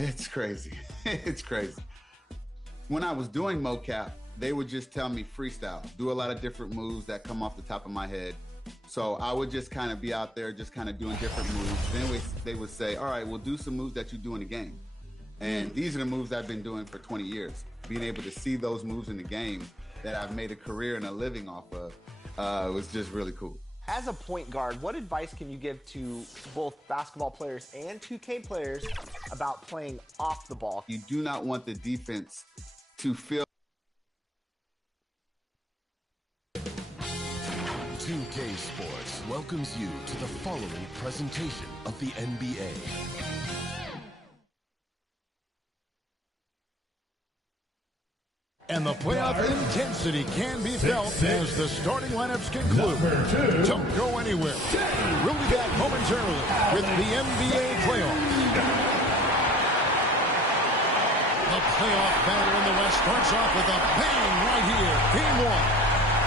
It's crazy. It's crazy. When I was doing mocap, they would just tell me freestyle, do a lot of different moves that come off the top of my head. So I would just kind of be out there just kind of doing different moves. Then they would say, all right, we'll do some moves that you do in the game. And these are the moves I've been doing for 20 years. Being able to see those moves in the game that I've made a career and a living off of was just really cool. As a point guard, what advice can you give to both basketball players and 2K players about playing off the ball? You do not want the defense to feel 2K Sports welcomes you to the following presentation of the NBA. And the playoff intensity can be felt as the starting lineups conclude. Don't go anywhere. We'll be back momentarily with the NBA playoffs. The playoff battle in the West starts off with a bang right here. Game one.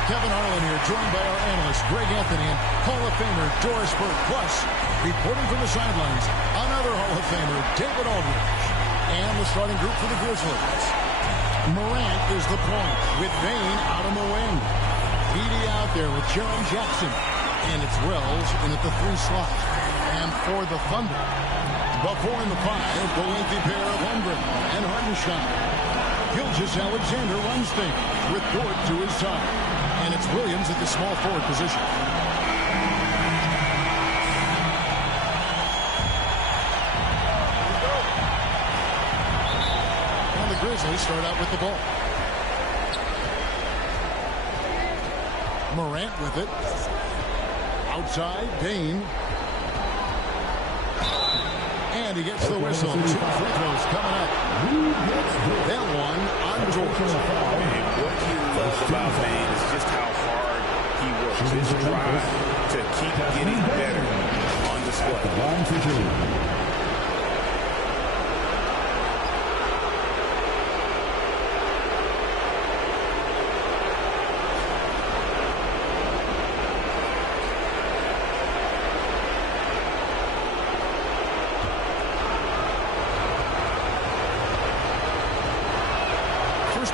Kevin Harlan here, joined by our analyst Greg Anthony and Hall of Famer Doris Burke. Plus, reporting from the sidelines, another Hall of Famer, David Aldridge. And the starting group for the Grizzlies. Morant is the point with Bane out on the wing. Edey out there with Jerome Jackson. And it's Wells in at the 3 slot. And for the Thunder, the 4 and the 5, the lengthy pair of Holmgren and Hartenstein. Gilgeous-Alexander runs things with Dort to his side. And it's Williams at the small forward position. Grizzlies start out with the ball. Morant with it. Outside, Bane. And he gets the whistle. 2 free throws coming up. That one on George. What you love about Bane is just how hard he works. His drive to keep getting better on display.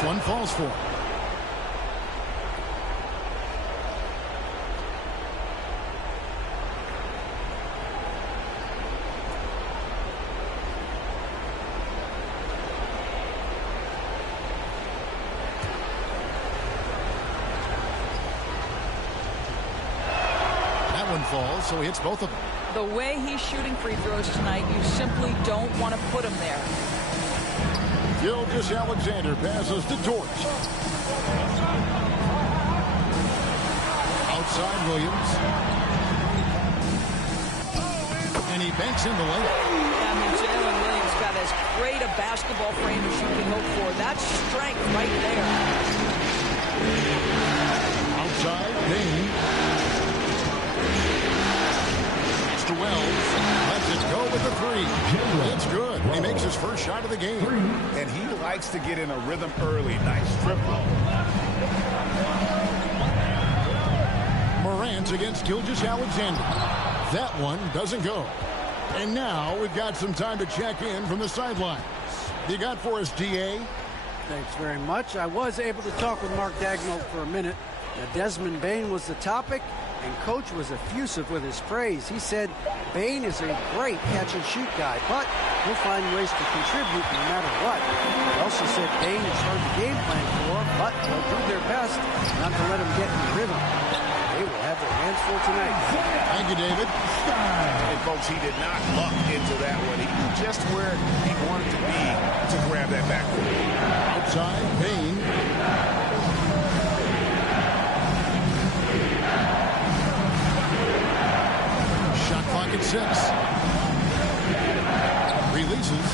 One falls for him. That one falls, so he hits both of them. The way he's shooting free throws tonight, you simply don't want to put him there. Gilgeous-Alexander passes to Dort. Outside Williams. And he banks in the lane. I mean, Jalen Williams got as great a basketball frame as you can hope for. That's strength right there. Outside, Bane. To Wells, lets it go with the 3. It's good. He makes his first shot of the game. And he likes to get in a rhythm early. Nice strip ball. Morant against Gilgeous-Alexander. That one doesn't go. And now we've got some time to check in from the sidelines. You got for us, DA? Thanks very much. I was able to talk with Mark Dagnall for a minute. Now, Desmond Bane was the topic, and Coach was effusive with his praise. He said Bane is a great catch-and-shoot guy, but he'll find ways to contribute no matter what. He also said Bane is hard to game plan for, but they'll do their best not to let him get in the rhythm. They will have their hands full tonight. Thank you, David. And, folks, he did not luck into that one. He was just where he wanted to be to grab that backcourt. Outside, Bane. Shot clock at 6. Releases.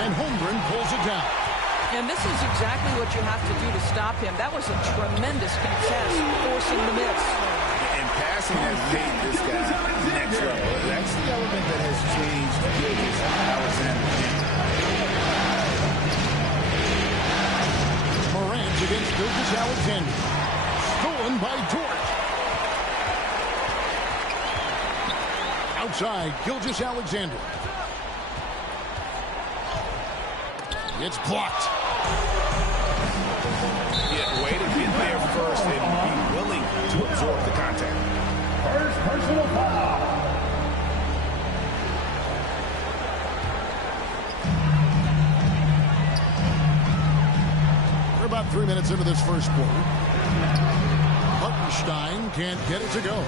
And Holmgren pulls it down. And this is exactly what you have to do to stop him. That was a tremendous contest, forcing the miss. And passing has made this guy next level. That's the element that has changed Gilgeous-Alexander. Morant against Gilgeous-Alexander. Stolen by Dort. Outside, Gilgeous-Alexander. It's blocked. Yeah, way to get there first and be willing to absorb the contact. First personal foul. We're about 3 minutes into this first quarter. Hartenstein can't get it to go.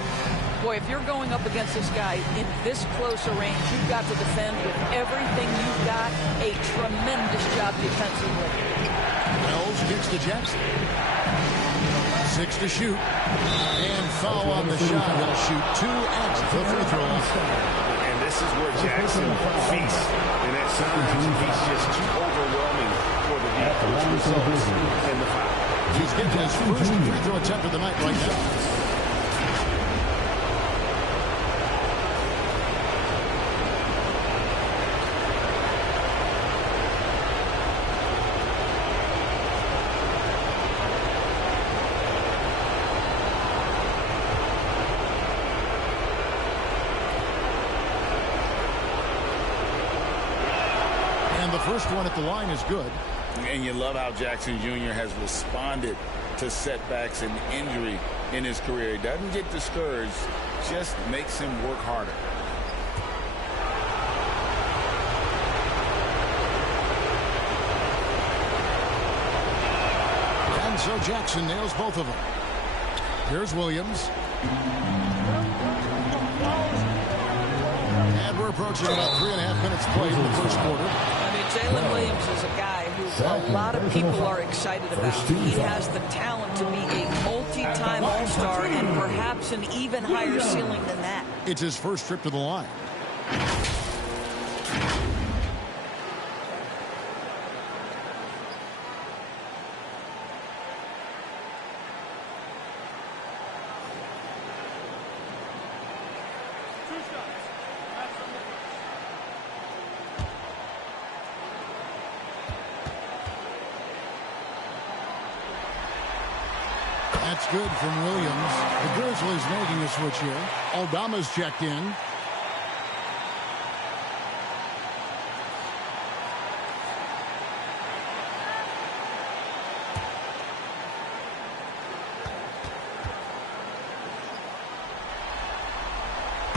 Boy, if you're going up against this guy in this close a range, you've got to defend with everything you've got. A tremendous job defensively. Wells kicks to Jackson. 6 to shoot. And foul on the shot. He'll shoot 2 at the free throw line. And this is where Jackson feasts. And at times, he's just too overwhelming for the defense, which results in the foul. He's getting his first free throw attempt of the night right now. First one at the line is good. And you love how Jackson Jr. has responded to setbacks and injury in his career. He doesn't get discouraged, just makes him work harder. And so Jackson nails both of them. Here's Williams. And we're approaching about 3.5 minutes played in the first quarter. Jalen Williams is a guy who a lot of people are excited about. He has the talent to be a multi-time All-Star and perhaps an even higher ceiling than that. It's his first trip to the line. That's good from Williams. The Grizzlies making a switch here. Aldama's checked in.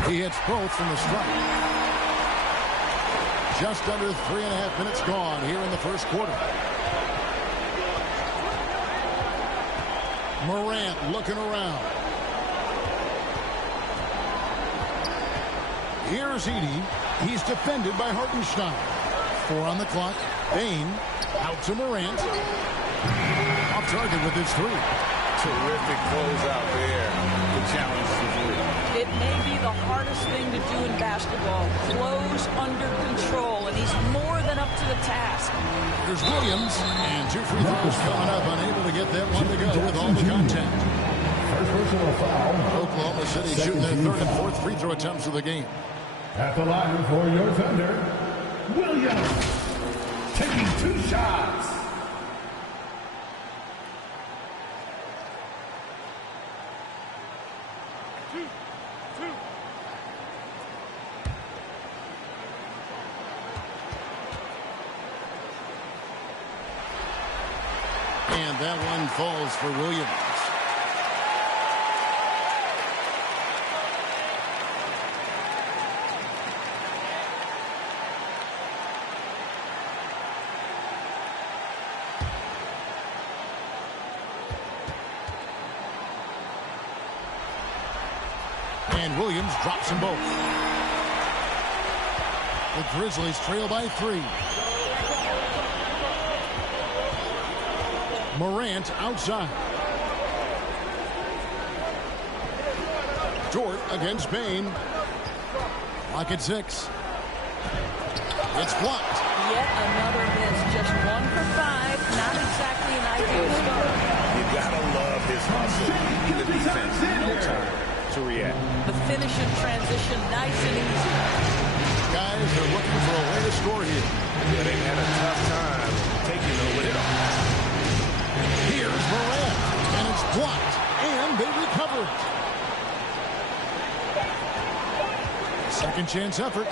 He hits both from the strike. Just under 3.5 minutes gone here in the first quarter. Morant looking around. Here's Edey. He's defended by Hartenstein. 4 on the clock. Bane out to Morant. Off target with his 3. Terrific closeout there. The challenge for 3. It may be the hardest thing to do in basketball. Close under control, and he's more than up to the task. There's Williams, and 2 free throws coming up, unable to get that one to go with all the contact. First personal foul. Oklahoma City shooting their 3rd and 4th free throw attempts of the game. At the line for your Thunder, Williams. Taking 2 shots. And that one falls for Williams. And Williams drops them both. The Grizzlies trail by 3. Morant outside. Dort against Bane. Lock at 6. It's blocked. Yet another miss. Just 1 for 5. Not exactly an ideal start. You gotta love his hustle. The defense, no time to react. The finish in transition, nice and easy. Guys are looking for a way to score here. Yeah, they've had a tough time taking the lid off. Here's Morant, and it's blocked, and they recover it. Second chance effort.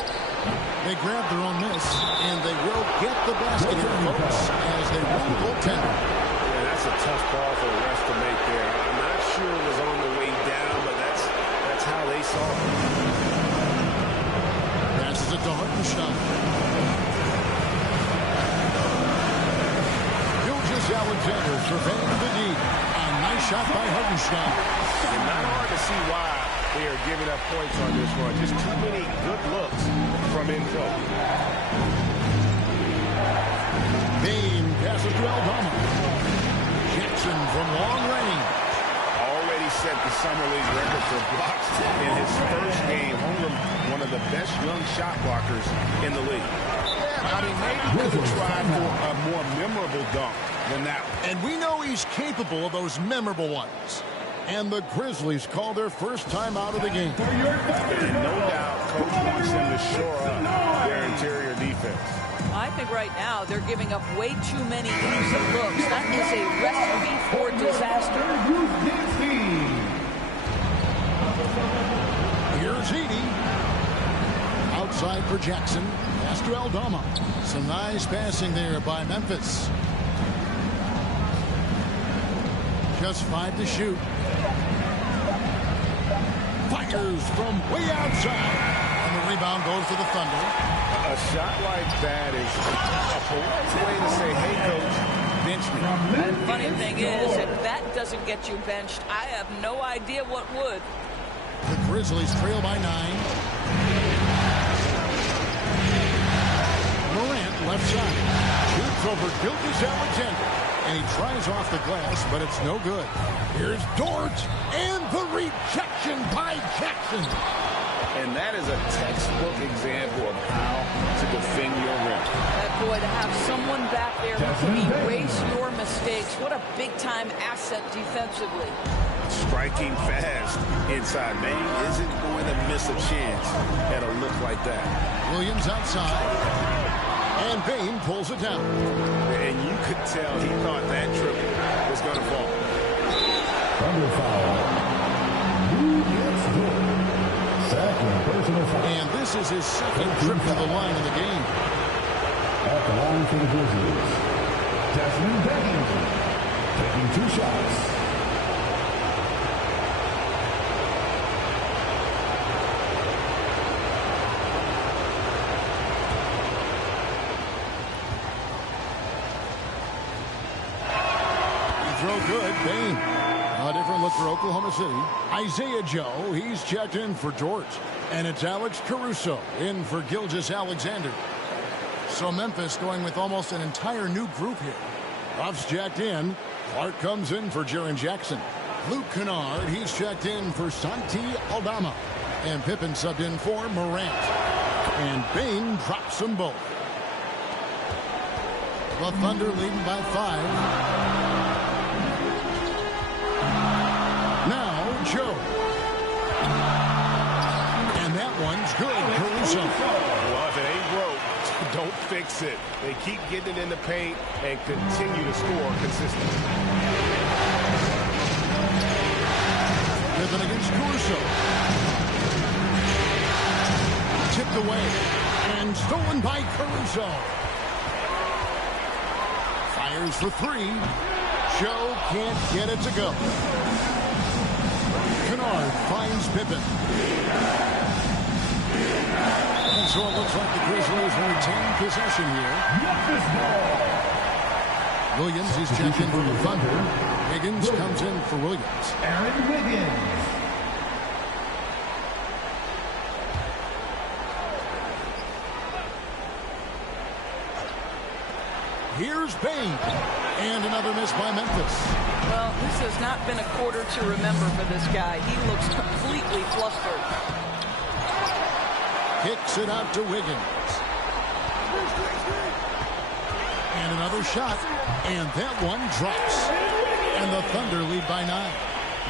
They grab their own miss, and they will get the basket here, folks, as they run the goaltender. Yeah, that's a tough ball for the refs to make there. I'm not sure it was on the way down, but that's how they saw it. Passes it to Hartenstein. Alexander surveying the deep. A nice shot by Hartenstein. And not hard to see why they are giving up points on this run. Just too many good looks from in close. Bain passes to Aldama. Jackson from long range. Already set the Summer League record for blocks in his first game. Holmgren, one of the best young shot blockers in the league. I mean, maybe could have tried for a more memorable dunk than that one. And we know he's capable of those memorable ones. And the Grizzlies call their first time out of the game. And no doubt, Coach wants them to shore up their interior defense. I think right now they're giving up way too many easy looks. That is a recipe for disaster. Here's Edie. Outside for Jackson. Pass to Aldama. Some nice passing there by Memphis. Just 5 to shoot. Fires from way outside. And the rebound goes to the Thunder. A shot like that is a polite way to say, hey, coach, bench me. The funny thing is, if that doesn't get you benched, I have no idea what would. The Grizzlies trail by 9. Morant left side. Shoots over Gilgeous-Alexander. And he tries off the glass, but it's no good. Here's Dort. And the rejection by Jackson. And that is a textbook example of how to defend your rim. Boy, to have someone back there who can erase your mistakes. What a big-time asset defensively. Striking fast inside. Bain isn't going to miss a chance at a look like that. Williams outside. And Bain pulls it down. And you could tell he thought that triple was going to fall. Under foul. Second personal foul. And this is his second trip to the line of the game. At the line for the Grizzlies, Desmond Bain taking 2 shots. Good, Bain. A different look for Oklahoma City. Isaiah Joe, he's checked in for George. And it's Alex Caruso in for Gilgeous-Alexander. So Memphis going with almost an entire new group here. Ruff's checked in. Clark comes in for Jaren Jackson. Luke Kennard, he's checked in for Santi Aldama. And Pippen subbed in for Morant. And Bain drops them both. The Thunder leading by 5. Joe. And that one's good. Caruso. Well, if it ain't broke, don't fix it. They keep getting it in the paint and continue to score consistently. Pippen against Caruso. Tipped away. And stolen by Caruso. Fires for 3. Joe can't get it to go. Kennard finds Pippen. And so it looks like the Grizzlies will retain possession here. Williams is checked in for the Thunder. Wiggins comes in for Williams. Aaron Wiggins. Here's Bain. And another miss by Memphis. Well, this has not been a quarter to remember for this guy. He looks completely flustered. Kicks it out to Wiggins. And another shot. And that one drops. And the Thunder lead by 9.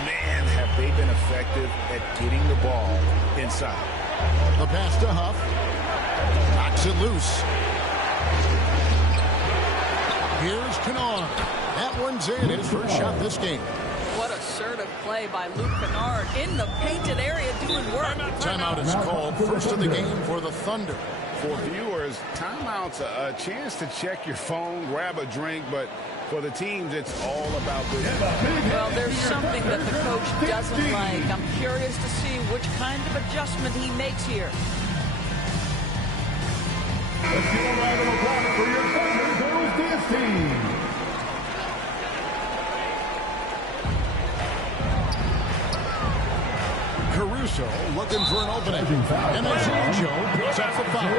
Man, have they been effective at getting the ball inside. The pass to Huff. Knocks it loose. Here's Kennard. That one's in. His first shot this game. What a assertive play by Luke Kennard in the painted area doing work. Timeout is called. First of the game for the Thunder. For viewers, timeout's a chance to check your phone, grab a drink, but for the teams, it's all about business. Well, there's something that the coach doesn't like. I'm curious to see which kind of adjustment he makes here. Let's give a round of applause for your Thunder Girls dance team. Caruso looking for an opening. And Joe picks up the foul.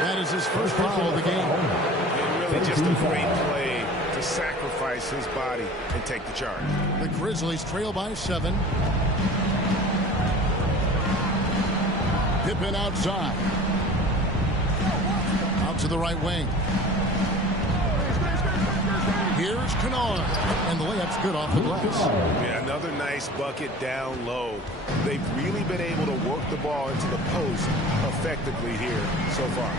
That is his first foul of the game. And really just a great play to sacrifice his body and take the charge. The Grizzlies trail by 7. Pippen outside. Out to the right wing. Here's Kennard, and the layup's good off the glass. Yeah, another nice bucket down low. They've really been able to work the ball into the post effectively here so far.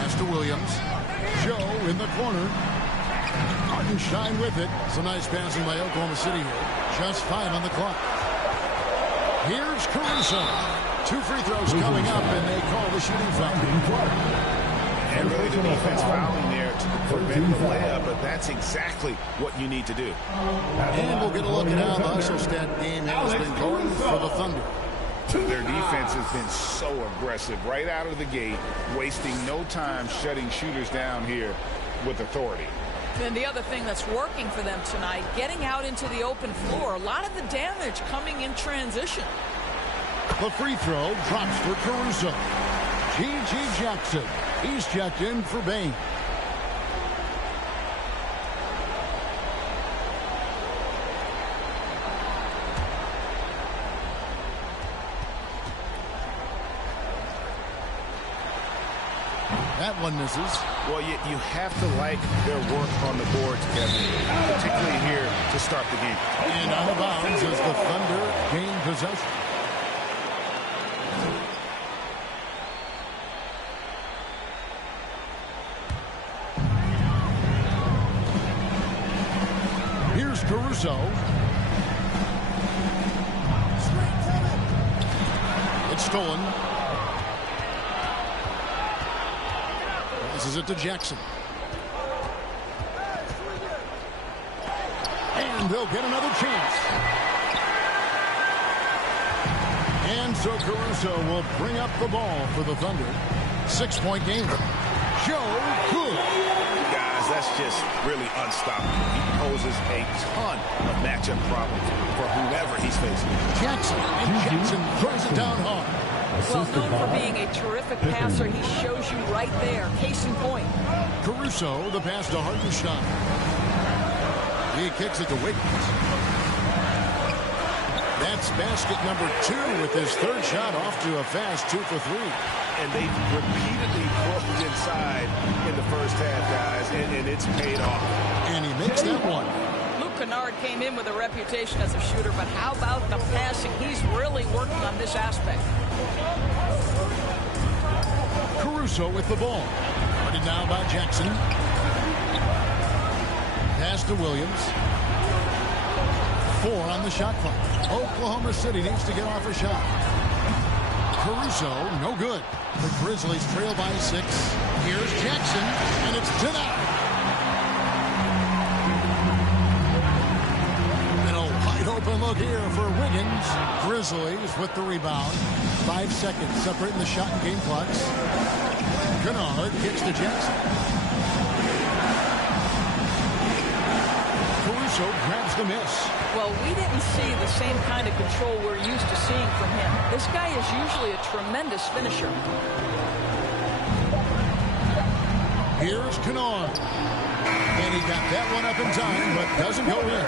Pass to Williams. Joe in the corner. Hartenstein with it. Some nice passing by Oklahoma City here. Just 5 on the clock. Here's Caruso. 2 free throws coming up, and they call the shooting foul. And really the defense fouling there to prevent the layup, but that's exactly what you need to do. And we'll get a look at how the Hustlestat game has been going for the Thunder. Their defense has been so aggressive right out of the gate, wasting no time shutting shooters down here with authority. And the other thing that's working for them tonight, getting out into the open floor. A lot of the damage coming in transition. The free throw drops for Caruso. G.G. Jackson. He's checked in for Bain. That one misses. Well, you have to like their work on the boards, Kevin, particularly here to start the game. And out of bounds as the Thunder gain possession. Caruso. It's stolen. This is it to Jackson. And they'll get another chance. And so Caruso will bring up the ball for the Thunder. 6-point game. Joe good. Guys, that's just really unstoppable. He poses a ton of matchup problems for whoever he's facing. Jackson, and Jackson throws it down hard. Well, known for being a terrific passer, he shows you right there. Case in point. Caruso, the pass to Hartenstein. He kicks it to Wiggins. That's basket number 2 with his third shot off to a fast 2 for 3. And they've repeatedly closed inside in the first half, guys, and it's paid off. And he makes that one. Luke Kennard came in with a reputation as a shooter, but how about the passing? He's really working on this aspect. Caruso with the ball. Guarded now by Jackson. Pass to Williams. 4 on the shot clock. Oklahoma City needs to get off a shot. Caruso, no good. The Grizzlies trail by 6. Here's Jackson, and it's denied. And a wide open look here for Wiggins. Grizzlies with the rebound. 5 seconds separating the shot and game clocks. Kennard kicks to Jackson. Caruso grabs the miss. Well, we didn't see the same kind of control we're used to seeing from him. This guy is usually a tremendous finisher. Here's Kennard. And he got that one up in time, but doesn't go in.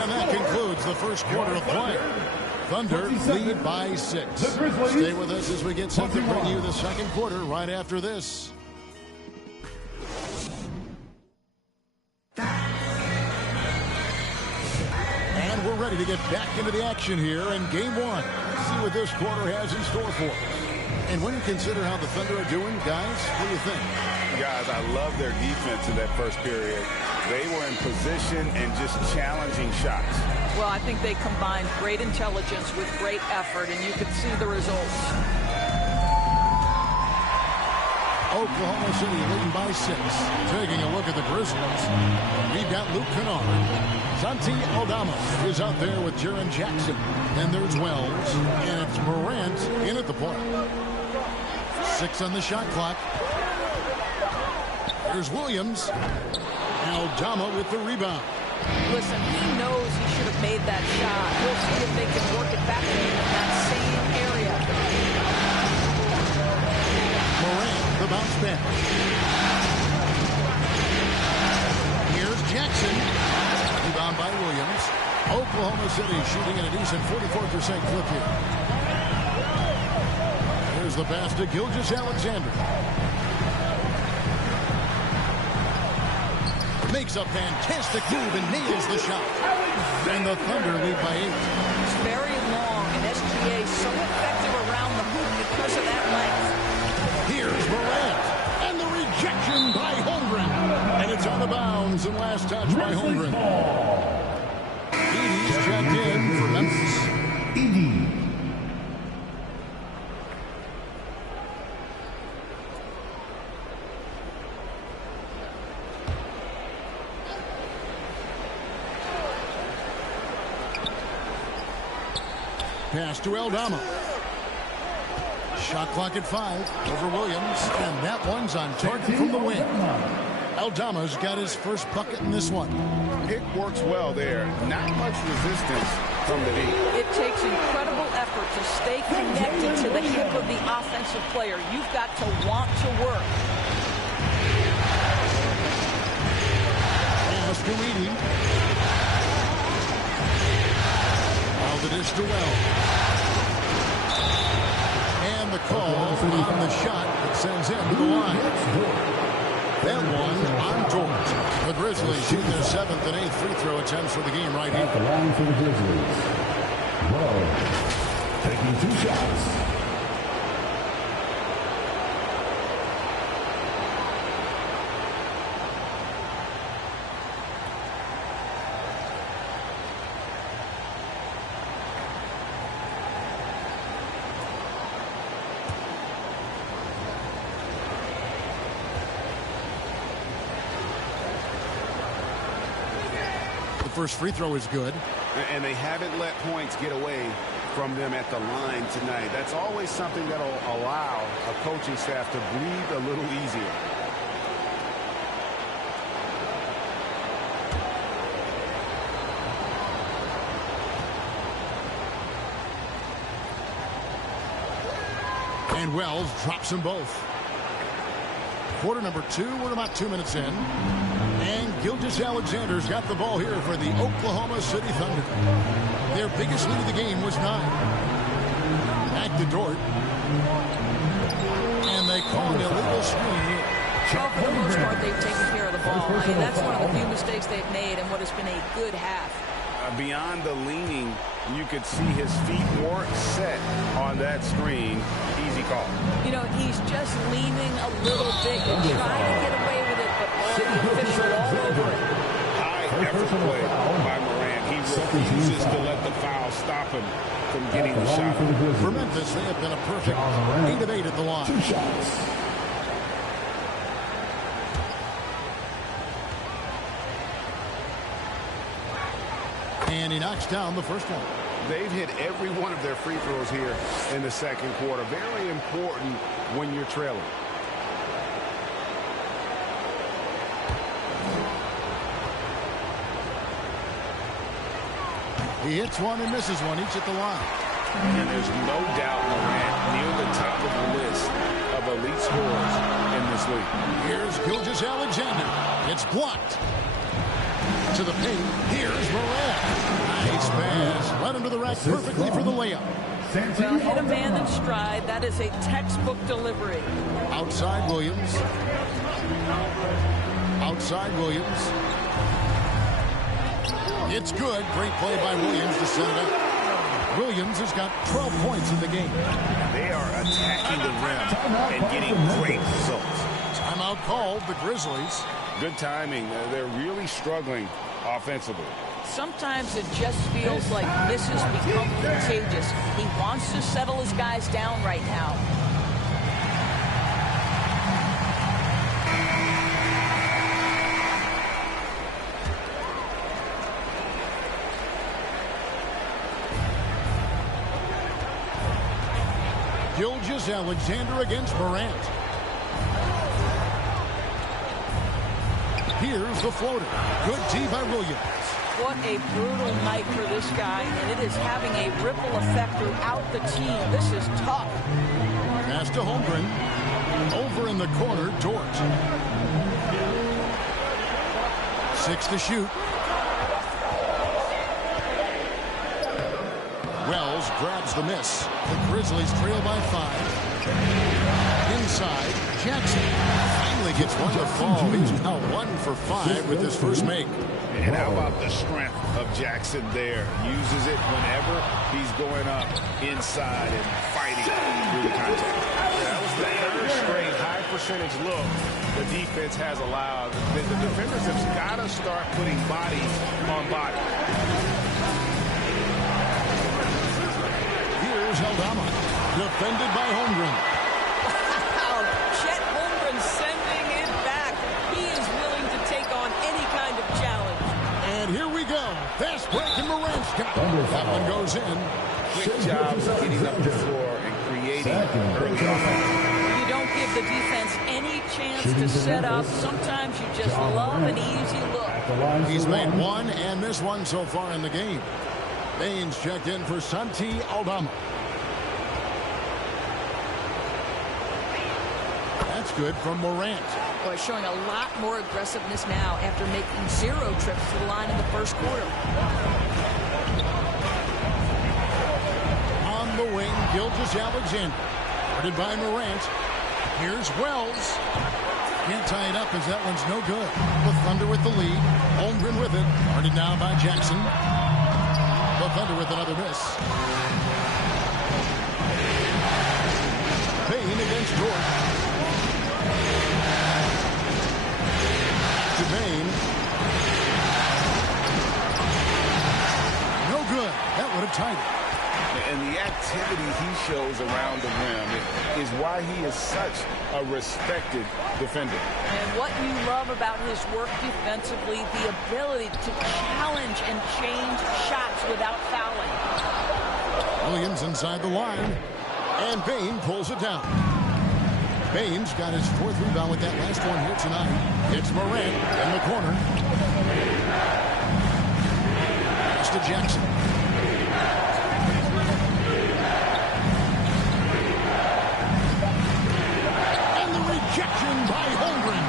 And that concludes the first quarter of play. Thunder lead by 6. Stay with us as we get set to bring you the second quarter right after this. And we're ready to get back into the action here in Game 1. Let's see what this quarter has in store for us. And when you consider how the Thunder are doing, guys, what do you think? Guys, I love their defense in that first period. They were in position and just challenging shots. Well, I think they combined great intelligence with great effort, and you could see the results. Oklahoma City leading by 6. Taking a look at the Grizzlies. We've got Luke Kennard. Santi Aldama is out there with Jaren Jackson. And there's Wells. And it's Morant in at the point. 6 on the shot clock. There's Williams. Aldama with the rebound. Listen, he knows he should have made that shot. We'll see if they can work it back in that same area. Morant, the bounce back. Here's Jackson. Rebound by Williams. Oklahoma City shooting at a decent 44% clip here. Here's the pass to Gilgeous-Alexander. Makes a fantastic move and nails the shot. And the Thunder lead by 8. It's very long, and SGA so effective around the hoop because of that length. Here's Morant. And the rejection by Holmgren. And it's on the bounds and last touch by Holmgren. Edey's checked in for Memphis. Edey. Pass to Aldama. Shot clock at 5 over Williams, and that one's on target from the wing. Aldama's got his first bucket in this one. It works well there. Not much resistance from the deep. It takes incredible effort to stay connected to the hip of the offensive player. You've got to want to work. Pass to Edey. The dish to Wells. And the call on the shot that sends him to the line. That one on Dort. The Grizzlies shooting their 7th and 8th free throw attempts for the game right here. At the line for the Grizzlies. Wells taking 2 shots. First free throw is good. And they haven't let points get away from them at the line tonight. That's always something that will allow a coaching staff to breathe a little easier. And Wells drops them both. Quarter number 2. We're about 2 minutes in. And Gilgeous-Alexander's got the ball here for the Oklahoma City Thunder. Their biggest lead of the game was 9. Back to Dort. And they call an illegal screen here. Well, for the most part, they've taken care of the ball. I mean, that's one of the few mistakes they've made in what has been a good half. Beyond the leaning, you could see his feet weren't set on that screen. Easy call. You know, he's just leaning a little bit and trying to get away with it, but all the official all over it. High effort play by Morant. He refuses to let the foul stop him from getting the shot. For Memphis, they have been a perfect 8 of 8 at the line. 2 shots. And he knocks down the first one. They've hit every one of their free throws here in the second quarter. Very important when you're trailing. He hits one and misses one, each at the line. And there's no doubt Morant near the top of the list of elite scorers in this league. Here's Gilgeous-Alexander. It's blocked. To the paint. Here's Morant. Nice pass. Right under the rack perfectly for the layup. Well, hit a man in stride. That is a textbook delivery. Outside Williams. Outside Williams. It's good. Great play by Williams to set it up. Williams has got 12 points in the game. They are attacking the rim and getting great results. Timeout called, the Grizzlies. Good timing. They're really struggling offensively. Sometimes it just feels like misses become contagious. He wants to settle his guys down right now. Gilgeous-Alexander against Morant. Here's the floater. Good D by Williams. What a brutal night for this guy, and it is having a ripple effect throughout the team. This is tough. Pass to Holmgren. Over in the corner, Dort. 6 to shoot. Wells grabs the miss. The Grizzlies trail by 5. Inside, Jackson finally gets one to fall. He's now 1 for 5 with his first make. And how about the strength of Jackson there? Uses it whenever he's going up inside and fighting through the contact. Yeah, that was the third straight high percentage look the defense has allowed. The defenders have got to start putting bodies on body. Here's Aldama, defended by Holmgren. Wow, Chet Holmgren sending it back. He is willing to take on any kind of challenge. And here we go. Fast break and Morant's got it. That one goes in. Quick job of getting up the floor and creating early offense. You don't give the defense any chance to set up. Sometimes you just love an easy look. He's made one and missed one so far in the game. Baines checked in for Santi Aldama. That's good from Morant. Boy, showing a lot more aggressiveness now after making 0 trips to the line in the first quarter. On the wing, Gilgeous-Alexander. Guarded by Morant. Here's Wells. Can't tie it up as that one's no good. The Thunder with the lead. Holmgren with it. Guarded now by Jackson. The Thunder with another miss. Payne against Dort. To Payne. No good. That would have tied it. And the activity he shows around the rim is why he is such a respected defender. And what you love about his work defensively, the ability to challenge and change shots without fouling. Williams inside the line. And Payne pulls it down. Baines got his 4th rebound with that last one here tonight. It's Morant in the corner. Pass to Jackson. And the rejection by Holmgren.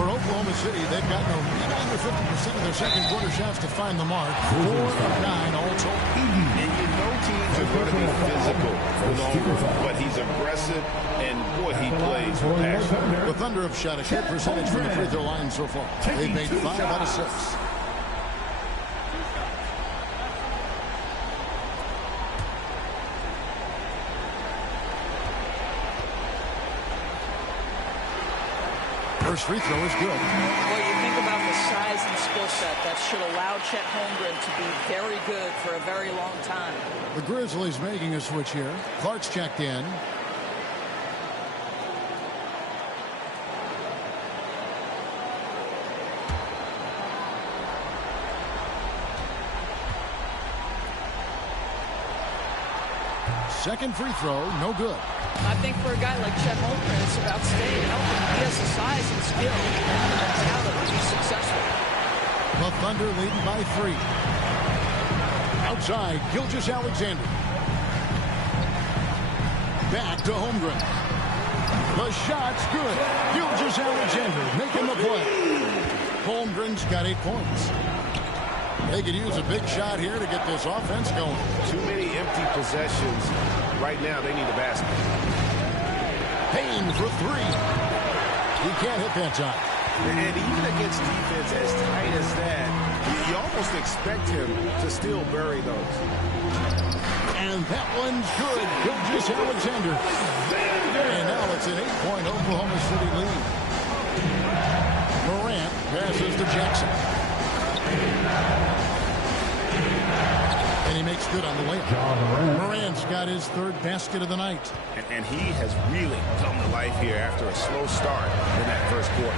For Oklahoma City, they've gotten a little under 50% of their second quarter shots to find the mark. 4 of 9 all told. And you know teams are going to be physical with Holmgren, but he's aggressive, and boy, he plays with passion. The Thunder have shot a good percentage from the free throw line so far. They've made 5 out of 6. First free throw is good. Well, you think about the size and skill set that should allow Chet Holmgren to be very good for a very long time. The Grizzlies making a switch here. Clark's checked in. Second free throw, no good. I think for a guy like Chet Holmgren, it's about staying healthy. He has the size and skill and the mentality to be successful. The Thunder leading by 3. Outside, Gilgeous-Alexander. Back to Holmgren. The shot's good. Gilgeous-Alexander making the play. Holmgren's got 8 points. They could use a big shot here to get this offense going. Too many empty possessions. Right now, they need a basket. Payne for 3. He can't hit that time. And even against defense as tight as that, you almost expect him to still bury those. And that one's good. Gilgeous Alexander. And now it's an 8-point Oklahoma City lead. Morant passes to Jackson. And he makes good on the layup. Morant's got his third basket of the night. And he has really come to life here after a slow start in that first quarter.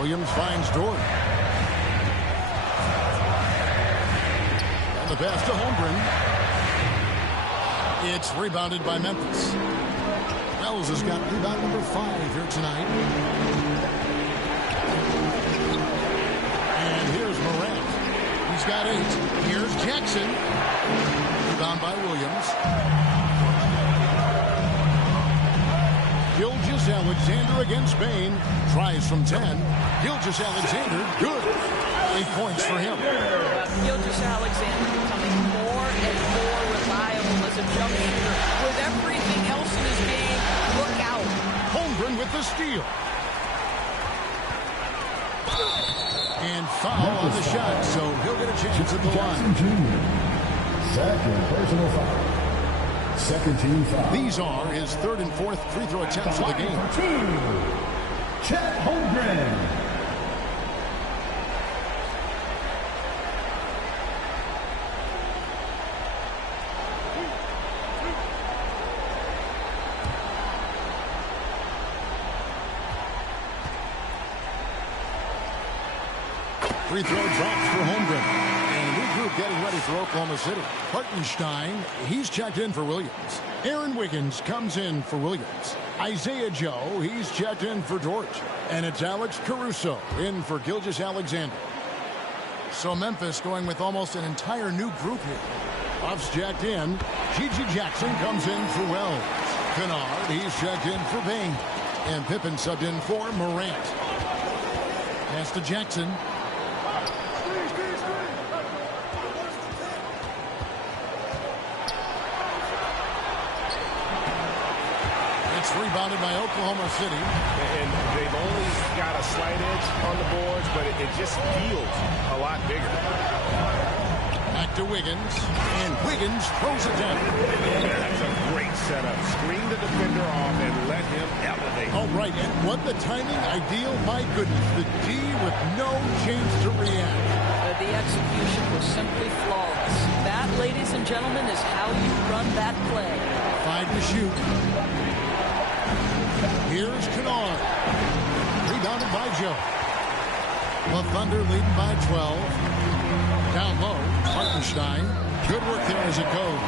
Williams finds Dort. And the pass to Holmgren. It's rebounded by Memphis. Wells has got rebound number 5 here tonight. And here's Morant. He's got 8. Here's Jackson. Rebound by Williams. Gilgeous Alexander against Bain. Tries from 10. Gilgeous Alexander, good. 8 points for him. Gilgeous Alexander becoming more and more reliable as a jump shooter. With everything else in his game, look out. Holmgren with the steal. And foul on the shot, so he'll get a chance at the line. Second personal foul. Second team foul. These are his third and fourth free throw attempts of the game. 2. Chet Holmgren. Free throw drops for Holmgren. And a new group getting ready for Oklahoma City. Hartenstein, he's checked in for Williams. Aaron Wiggins comes in for Williams. Isaiah Joe, he's checked in for Dort. And it's Alex Caruso in for Gilgeous Alexander. So Memphis going with almost an entire new group here. Buff's checked in. Gigi Jackson comes in for Wells. Kennard, he's checked in for Bain. And Pippen subbed in for Morant. Pass to Jackson. It's rebounded by Oklahoma City. And they've only got a slight edge on the boards, but it just feels a lot bigger. Back to Wiggins. And Wiggins throws it down. That's a great setup. Screen the defender off and let him elevate. All right, and what the timing ideal. My goodness, the D with no chance to react. The execution was simply flawless. That, ladies and gentlemen, is how you run that play. 5 to shoot. Here's Kennard. Rebounded by Joe. The Thunder leading by 12. Down low, Hartenstein. Good work there as it goes.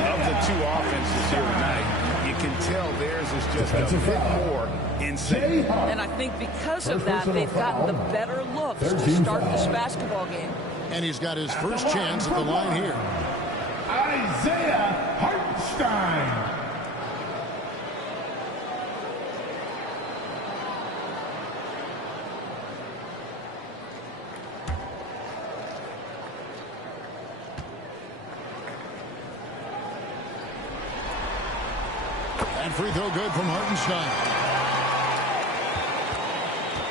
Of the two offenses here tonight, you can tell theirs is just a bit more insane. And I think because of that, they've gotten the better looks to start this basketball game. And he's got his first chance at the line here. Isaiah Hartenstein. And free throw good from Hartenstein.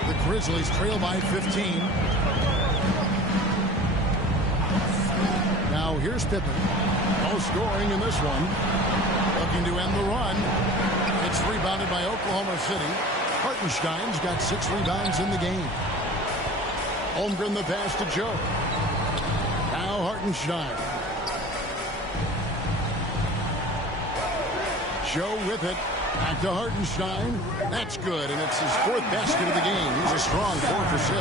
The Grizzlies trail by 15. Now here's Pippen. No scoring in this one. Looking to end the run. It's rebounded by Oklahoma City. Hartenstein's got 6 rebounds in the game. Holmgren the pass to Joe. Now Hartenstein. Joe with it. Back to Hartenstein. That's good, and it's his 4th basket of the game. He's a strong 4 for 6.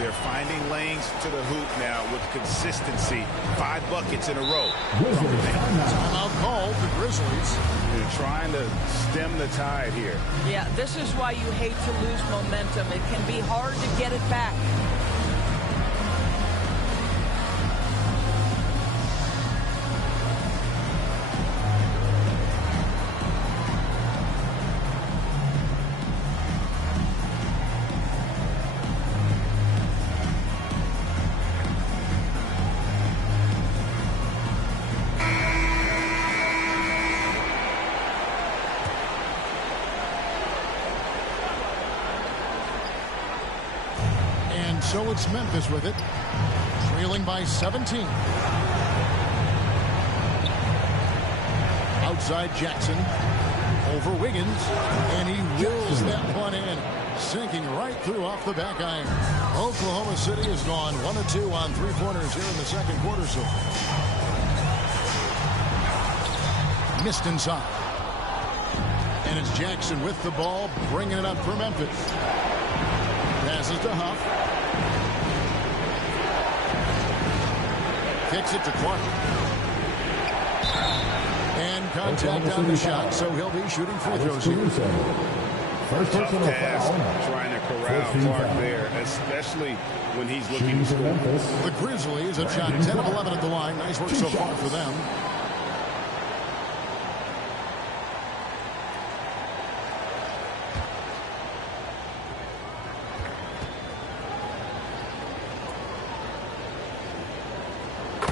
They're finding lanes to the hoop now with consistency. 5 buckets in a row. Timeout called the Grizzlies. They're trying to stem the tide here. Yeah, this is why you hate to lose momentum. It can be hard to get it back. And so it's Memphis with it, trailing by 17. Outside Jackson, over Wiggins, and he wills that one in, sinking right through off the back iron. Oklahoma City has gone 1 of 2 on three-pointers here in the second quarter. So missed inside. And it's Jackson with the ball, bringing it up for Memphis. Passes to Huff. Kicks it to Clark. And contact on the shot, so he'll be shooting free throws here. First Tough task trying to corral Clark there, especially when he's looking to score. The Grizzlies have shot 10 of 11 at the line. Nice work so far for them.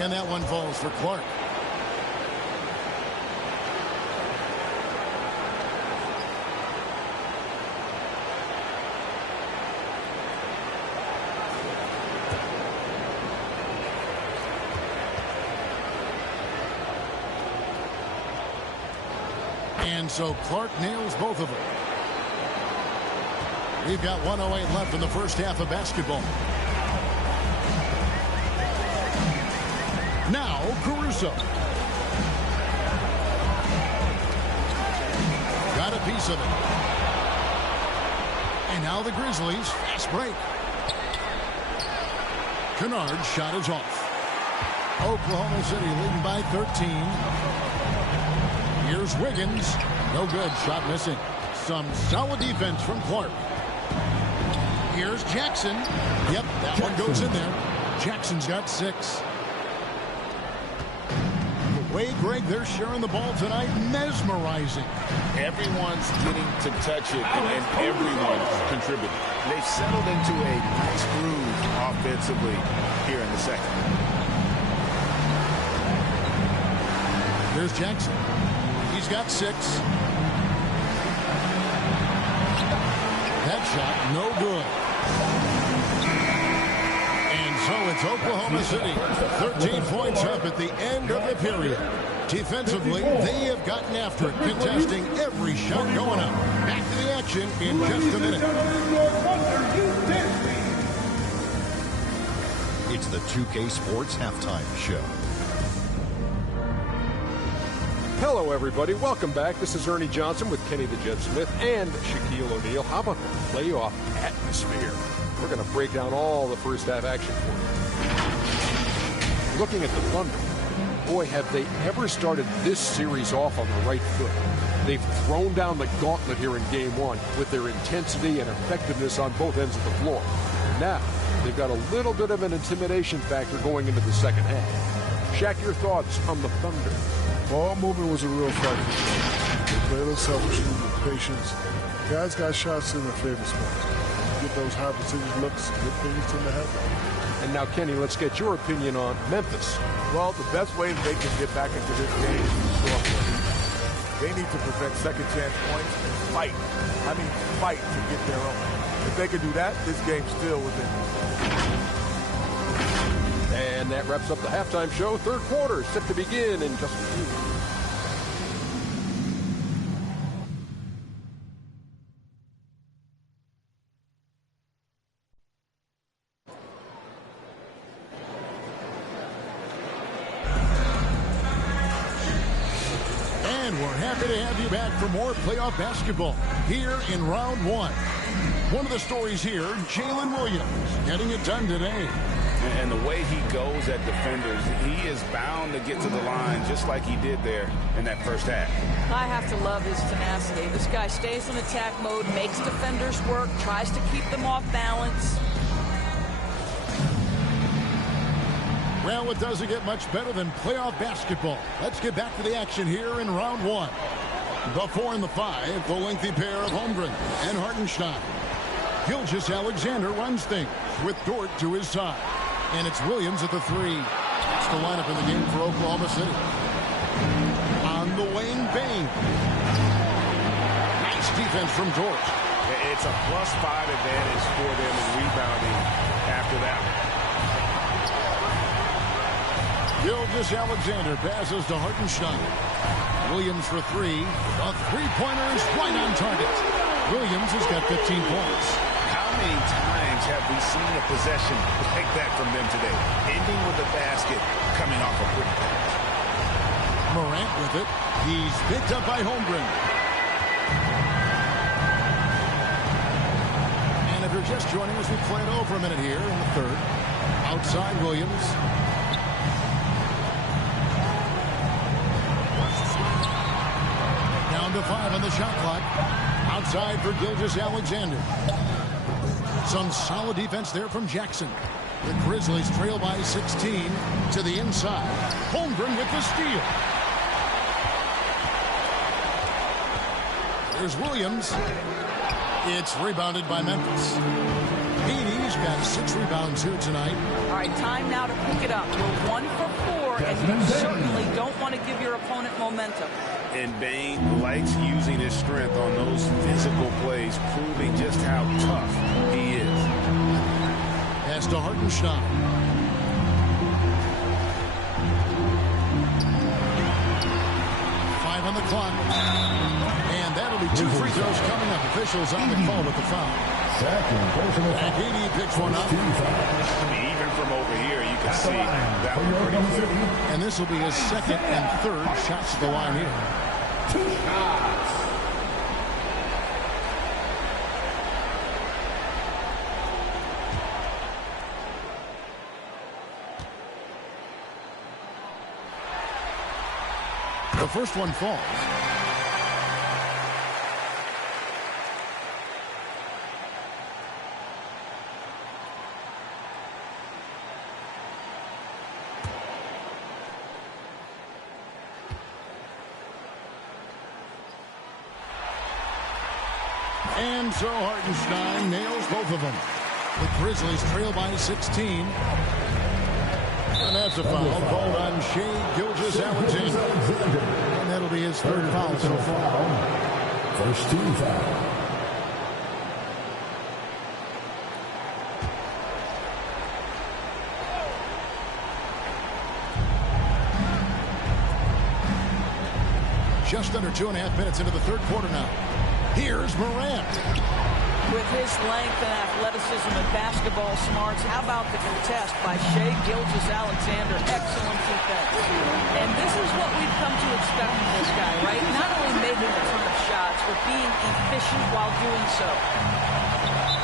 And that one falls for Clark. And so Clark nails both of them. We've got 1:08 left in the first half of basketball. Now Caruso. Got a piece of it. And now the Grizzlies. Fast break. Kennard's shot is off. Oklahoma City leading by 13. Here's Wiggins. No good. Shot missing. Some solid defense from Clark. Here's Jackson. Yep, that one goes in there. Jackson's got 6. The way, Greg, they're sharing the ball tonight, mesmerizing. Everyone's getting to touch it, and everyone's contributing. They've settled into a nice groove offensively here in the second. Here's Jackson. He's got 6. That shot, no good. And so it's Oklahoma City, 13 points up at the end of the period. Defensively, they have gotten after it, contesting every shot going up. Back to the action in just a minute. It's the 2K Sports Halftime Show. Hello, everybody. Welcome back. This is Ernie Johnson with Kenny the Jet Smith and Shaquille O'Neal. How about the playoff atmosphere? We're going to break down all the first half action for you. Looking at the Thunder, boy, have they ever started this series off on the right foot. They've thrown down the gauntlet here in Game 1 with their intensity and effectiveness on both ends of the floor. Now, they've got a little bit of an intimidation factor going into the second half. Shaq, your thoughts on the Thunder? Ball movement was a real factor. They played a little selfishly with patience. Guys got shots in their favorite spots. Get those high percentage looks, good things tend to happen. And now, Kenny, let's get your opinion on Memphis. Well, the best way they can get back into this game is to score more. They need to prevent second chance points and fight. I mean, fight to get their own. If they can do that, this game's still within them. And that wraps up the halftime show. Third quarter set to begin in just a few. And we're happy to have you back for more playoff basketball here in round 1. One of the stories here, Jalen Williams getting it done today. And the way he goes at defenders, he is bound to get to the line just like he did there in that first half. I have to love his tenacity. This guy stays in attack mode, makes defenders work, tries to keep them off balance. Well, it doesn't get much better than playoff basketball. Let's get back to the action here in round 1. The 4 and the 5, the lengthy pair of Holmgren and Hartenstein. Gilgeous-Alexander runs things with Dort to his side. And it's Williams at the 3. That's the lineup in the game for Oklahoma City. On the wing, Bane. Nice defense from Dort. It's a +5 advantage for them in rebounding after after that one. Gilgeous-Alexander passes to Hartenstein. Williams for three. A three-pointer is right on target. Williams has got 15 points. How many times have we seen a possession like that from them today? Ending with a basket, coming off a quick pass. Morant with it. He's picked up by Holmgren. And if you're just joining us, we play it over a minute here in the third. Outside Williams. Down to 5 on the shot clock. Outside for Gilgeous-Alexander. Some solid defense there from Jackson. The Grizzlies trail by 16 to the inside. Holmgren with the steal. There's Williams. It's rebounded by Memphis. He's got 6 rebounds here tonight. All right, time now to pick it up. You're 1 for 4, and you certainly don't want to give your opponent momentum. And Bane likes using his strength on those physical plays, proving just how tough he is. Pass to Hartenstein. On the clock. And that'll be 2 free throws coming up. Officials on the call with the foul. And Heaney picks one up. Even from over here, you can see that one pretty clear. And this will be his second and third shots at the line here. 2 shots. The first one falls. And so Hartenstein nails both of them. The Grizzlies trail by 16. And that's a foul called on Shai Gilgeous-Alexander. And that'll be his third foul so far. First team foul. Just under 2.5 minutes into the third quarter now. Here's Morant. With his length and athleticism and basketball smarts, how about the contest by Shai Gilgeous-Alexander? Excellent defense. And this is what we've come to expect from this guy, right? Not only making a ton of shots, but being efficient while doing so.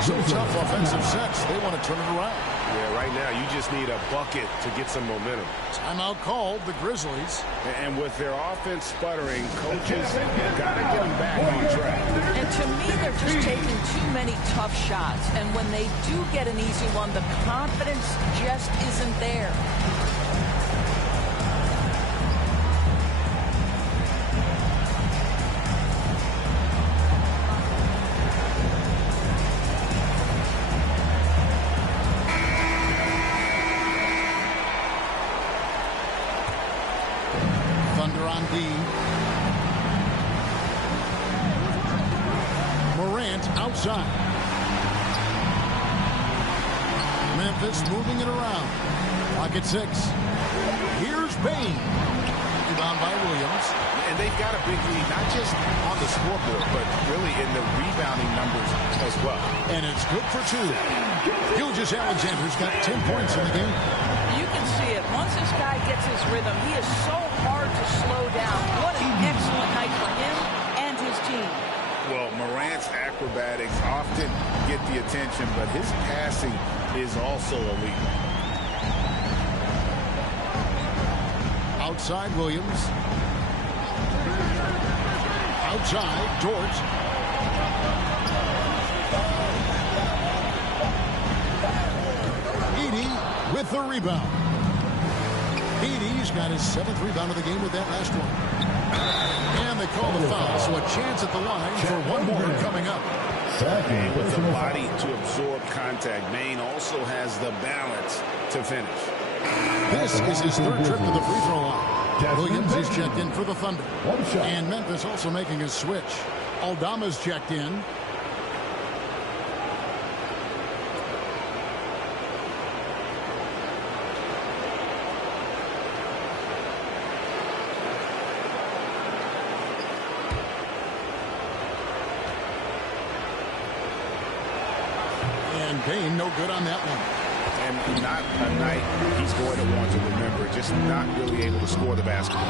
So tough offensive sets. They want to turn it around. Yeah, right now you just need a bucket to get some momentum. Timeout called, the Grizzlies. And with their offense sputtering, coaches got to get them back on track. And to me, they're just taking too many tough shots. And when they do get an easy one, the confidence just isn't there. Outside. Memphis moving it around. Pocket 6. Here's Bane. Rebound by Williams. And they've got a big lead, not just on the scoreboard, but really in the rebounding numbers as well. And it's good for 2. Gilgeous-Alexander's got 10 points in the game. You can see it. Once this guy gets his rhythm, he is so hard to slow down. What an excellent night for him and his team. Well, Morant's acrobatics often get the attention, but his passing is also elite. Outside Williams. Outside Dort. Edey with the rebound. Edey's got his 7th rebound of the game with that last one. And they call the foul, so a chance at the line for one more coming up. And with the body to absorb contact, Bane also has the balance to finish. This is his 3rd trip to the free throw line. Williams is checked in for the Thunder. And Memphis also making his switch. Aldama's checked in. And Bain no good on that one. And not a night he's going to want to remember, just not really able to score the basketball.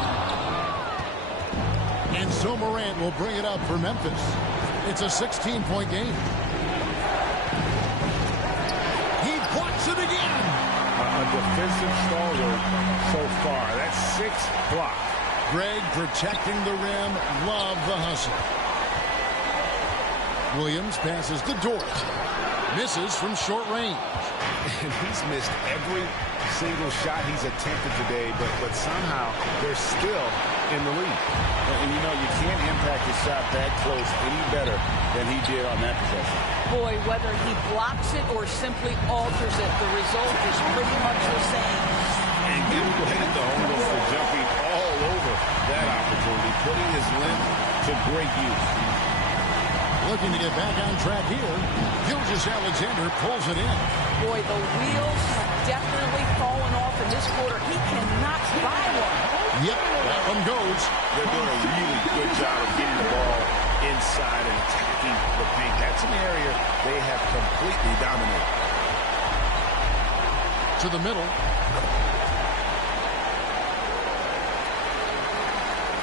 And so Morant will bring it up for Memphis. It's a 16-point game. He blocks it again. A defensive stalwart so far. That's 6 blocks. Greg protecting the rim. Love the hustle. Williams passes to Dort. Misses from short range. And he's missed every single shot he's attempted today, but somehow they're still in the lead. And you know, you can't impact a shot that close any better than he did on that possession. Boy, whether he blocks it or simply alters it, the result is pretty much the same. And give credit to Holmgren for jumping all over that opportunity, putting his length to great use. Looking to get back on track here. Gilgeous-Alexander pulls it in. Boy, the wheels have definitely fallen off in this quarter. He cannot buy one. Yep, that one goes. They're doing a really good job of getting the ball inside and attacking the paint. That's an area they have completely dominated. To the middle.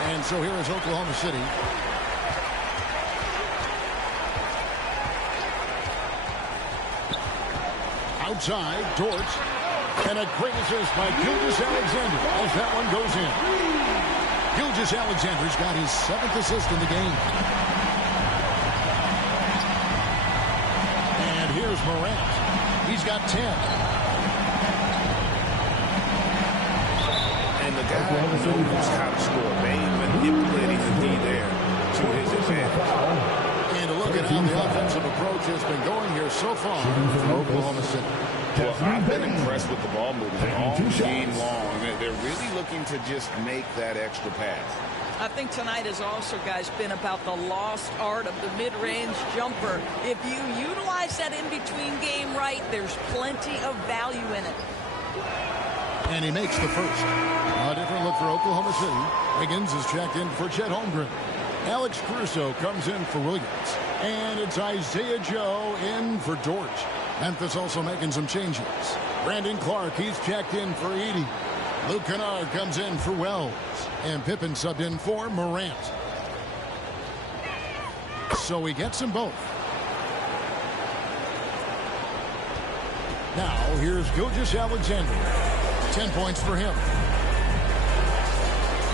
And so here is Oklahoma City. Outside, Dort. And a great assist by Gilgeous-Alexander as that one goes in. Gilgeous-Alexander's got his 7th assist in the game. And here's Morant. He's got 10. And the guy knows how to score. Bain manipulating the D there to his advantage. And a look at how the offensive approach has been going here so far for Oklahoma City. Well, I've been impressed with the ball movement all game long. They're really looking to just make that extra pass. I think tonight has also, guys, been about the lost art of the mid-range jumper. If you utilize that in-between game right, there's plenty of value in it. And he makes the first. A different look for Oklahoma City. Higgins is checked in for Chet Holmgren. Alex Caruso comes in for Williams. And it's Isaiah Joe in for Dort. Memphis also making some changes. Brandon Clark, he's checked in for Edey. Luke Kennard comes in for Wells. And Pippen subbed in for Morant. So he gets them both. Now here's Gilgeous-Alexander. 10 points for him.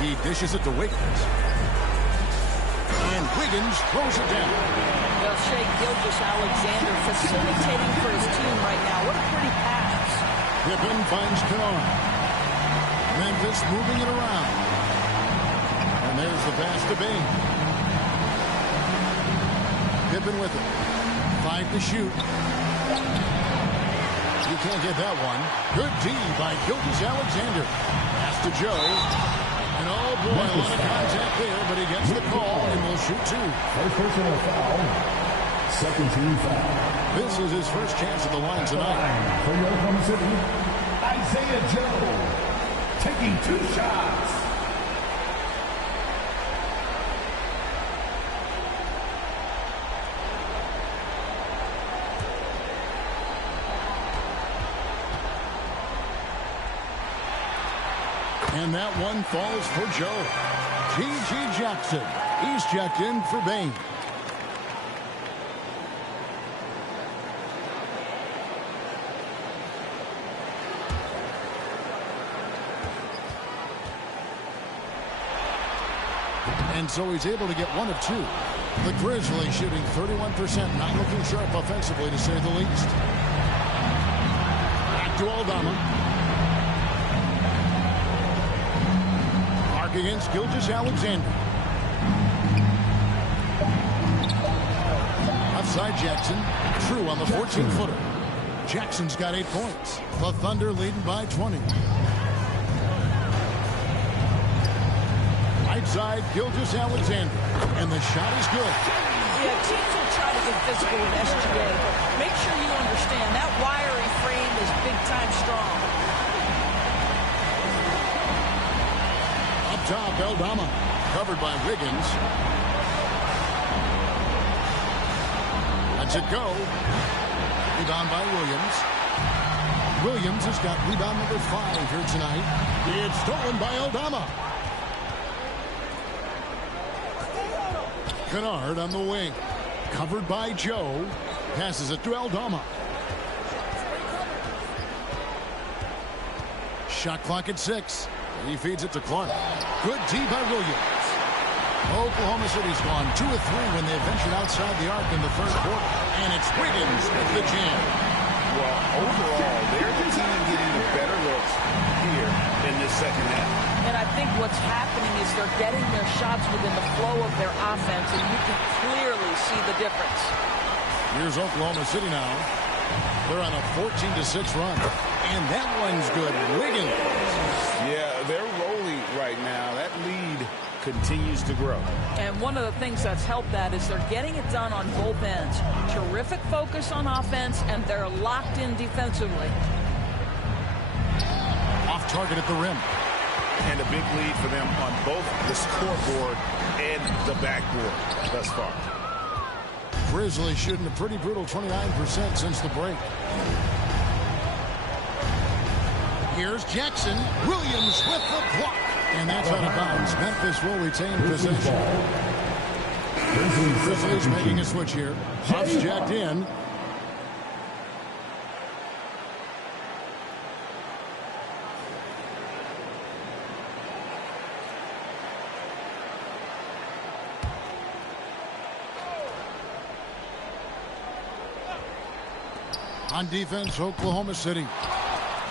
He dishes it to Wiggins. And Wiggins throws it down. Well, Shai Gilgeous-Alexander facilitating for his team right now. What a pretty pass. Pippen finds Kennard. Memphis moving it around. And there's the pass to Bain. Pippen with it. 5 to shoot. You can't get that one. Good D by Gilgeous-Alexander. Pass to Joe. And oh boy, a lot of contact there, but he gets the call and will shoot 2. First personal foul. Second team foul. This is his first chance at the line tonight. For Oklahoma City, Isaiah Joe taking 2 shots. And that one falls for Joe. G.G. Jackson. He's checked in for Bain. And so he's able to get 1 of 2. The Grizzlies shooting 31%, not looking sharp offensively to say the least. Back to Aldama. Against Gilgeous-Alexander. Outside Jackson. True on the 14-footer. Jackson's got 8 points. The Thunder leading by 20. Outside Gilgeous-Alexander. And the shot is good. Yeah, teams will try to get physical with SGA, but make sure you understand that wiry frame is big-time strong. Top, Aldama, covered by Wiggins. Lets it go. Rebound by Williams. Williams has got rebound number 5 here tonight. It's stolen by Aldama. Kennard on the wing. Covered by Joe. Passes it to Aldama. Shot clock at 6. He feeds it to Clark. Good D by Williams. Oklahoma City's gone 2 of 3 when they ventured outside the arc in the third quarter. And it's Wiggins with the jam. Well, overall, they're the team getting the better looks here in this second half. And I think what's happening is they're getting their shots within the flow of their offense, and you can clearly see the difference. Here's Oklahoma City now. They're on a 14-6 run. And that one's good. Wiggins. Yeah, they're rolling right now. That lead continues to grow. And one of the things that's helped that is they're getting it done on both ends. Terrific focus on offense, and they're locked in defensively. Off target at the rim. And a big lead for them on both the scoreboard and the backboard thus far. Grizzlies shooting a pretty brutal 29% since the break. Here's Jackson. Williams with the block. And that's out of bounds. Memphis will retain possession. Grizzlies making a switch here. Huff's jacked in. On defense, Oklahoma City.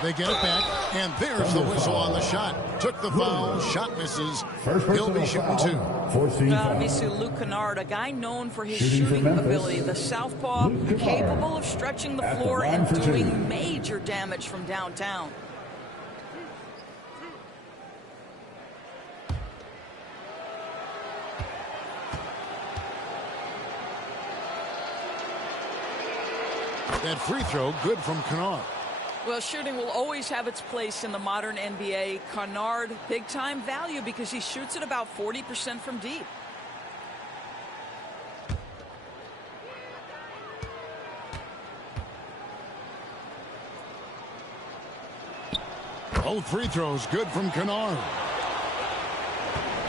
They get it back, and there's the whistle on the shot. Took the foul, shot misses. He'll be shooting 2. Obviously, Luke Kennard, a guy known for his shooting ability. The southpaw, capable of stretching the floor and doing major damage from downtown. That free throw, good from Kennard. Well, shooting will always have its place in the modern NBA. Kennard, big-time value because he shoots at about 40% from deep. Both free throws good from Kennard.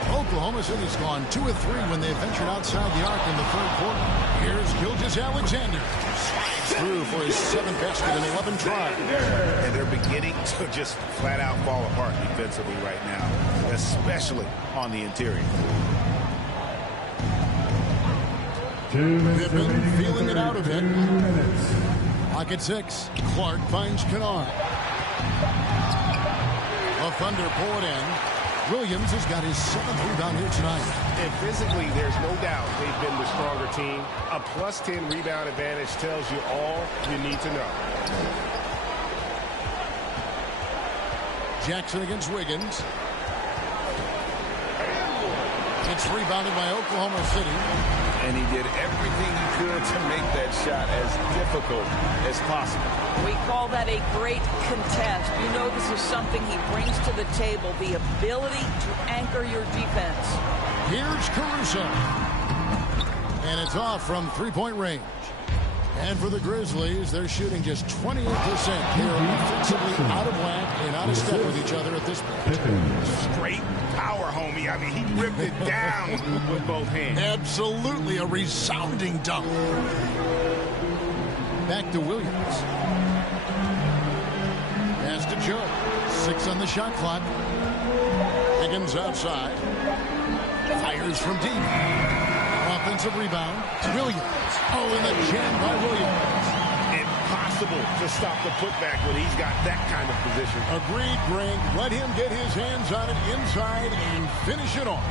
Oklahoma City's gone 2 of 3 when they ventured outside the arc in the third quarter. Here's Gilgeous-Alexander. Slides through for his 7th basket in 11 tries. And they're beginning to just flat out fall apart defensively right now, especially on the interior. Pippen feeling it out of it. Clock at 6. Clark finds Kennard. The Thunder pull it in. Williams has got his 7th rebound here tonight. And physically, there's no doubt they've been the stronger team. A +10 rebound advantage tells you all you need to know. Jackson against Wiggins. It's rebounded by Oklahoma City. And he did everything he could to make that shot as difficult as possible. We call that a great contest. You know this is something he brings to the table, the ability to anchor your defense. Here's Caruso. And it's off from three-point range. And for the Grizzlies, they're shooting just 28%. They're offensively out of whack and out of step with each other at this point. Straight power, homie. I mean, he ripped it down with both hands. Absolutely a resounding dunk. Back to Williams. Pass to Joe. 6 on the shot clock. Higgins outside. Fires from deep. Offensive rebound. Williams. Oh, and the jam by Williams. Impossible to stop the putback when he's got that kind of position. Agreed, Greg. Let him get his hands on it inside and finish it off.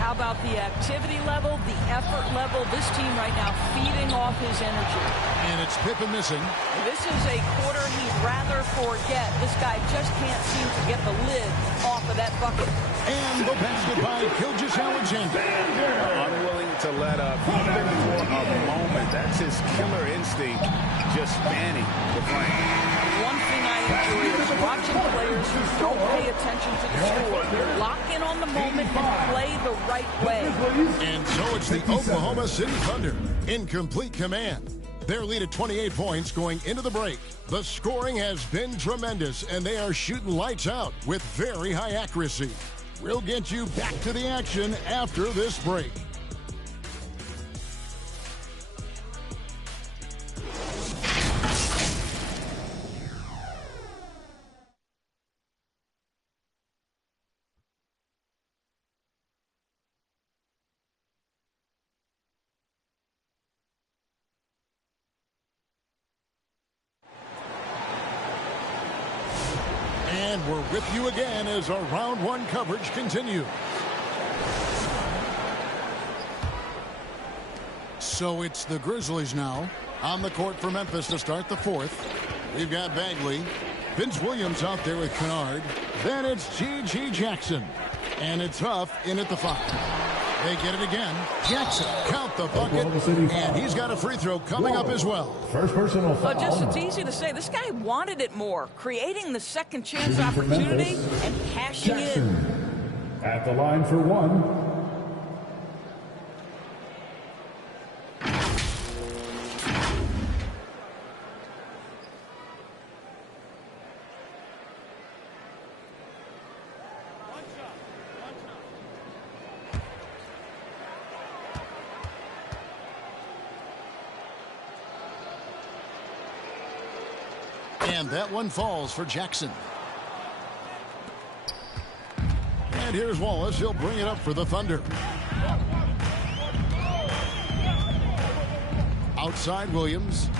How about the activity level, the effort level? This team right now feeding off his energy. And it's Pippen missing. This is a quarter he'd rather forget. This guy just can't seem to get the lid off of that bucket. And the basket by Gilgeous-Alexander. Unwilling to let up even for a moment. That's his killer instinct, just spanning the frame. One thing I enjoy is watching players who don't pay attention to the score. Lock in on the moment and play the right way. And so it's the Oklahoma City Thunder in complete command. their lead at 28 points going into the break. The scoring has been tremendous, and they are shooting lights out with very high accuracy. We'll get you back to the action after this break. And we're with you again as our round one coverage continues. So it's the Grizzlies now on the court for Memphis to start the fourth. We've got Bagley, Vince Williams out there with Kennard. Then it's G.G. Jackson. And it's Huff in at the 5. They get it again. Jackson, count the bucket, and he's got a free throw coming up as well. First personal foul. Just it's easy to say. This guy wanted it more, creating the second chance opportunity and cashing Jackson in. At the line for one. And that one falls for Jackson. And here's Wallace. He'll bring it up for the Thunder. Outside Williams.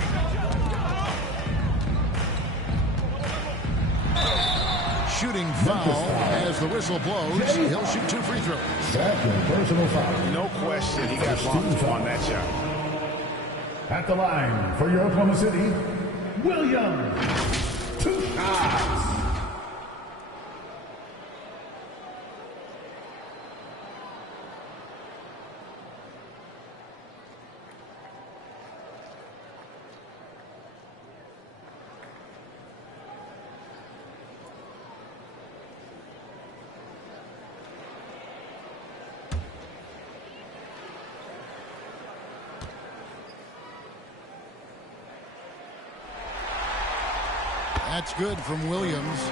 Shooting foul as the whistle blows. He'll shoot 2 free throws. Second personal foul. No question he got bumped on that shot. At the line for your Oklahoma City, Williams. 2 shots. That's good from Williams.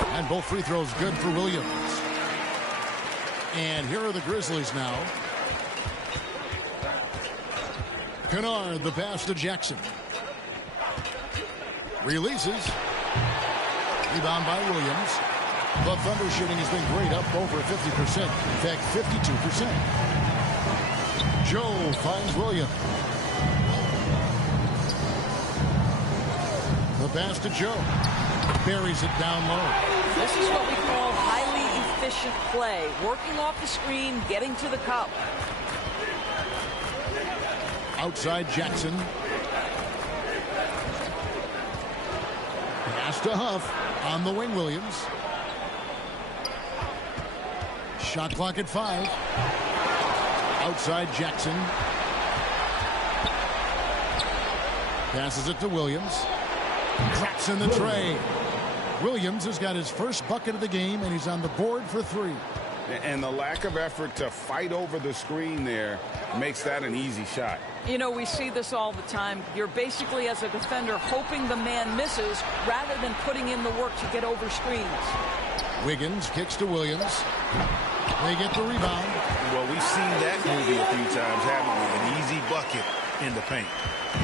And both free throws good for Williams. And here are the Grizzlies now. Kennard, the pass to Jackson. Releases. Rebound by Williams. The Thunder shooting has been great, up over 50%. In fact, 52%. Joe finds Williams. The pass to Joe. Buries it down low. This is what we call highly efficient play. Working off the screen, getting to the cup. Outside Jackson. Pass to Huff on the wing. Williams. Shot clock at 5. Outside Jackson. Passes it to Williams. Drops in the tray. Williams has got his first bucket of the game, and he's on the board for 3. And the lack of effort to fight over the screen there makes that an easy shot. You know, we see this all the time. You're basically, as a defender, hoping the man misses rather than putting in the work to get over screens. Wiggins kicks to Williams. They get the rebound. Well, we've seen that movie a few times, haven't we? An easy bucket in the paint.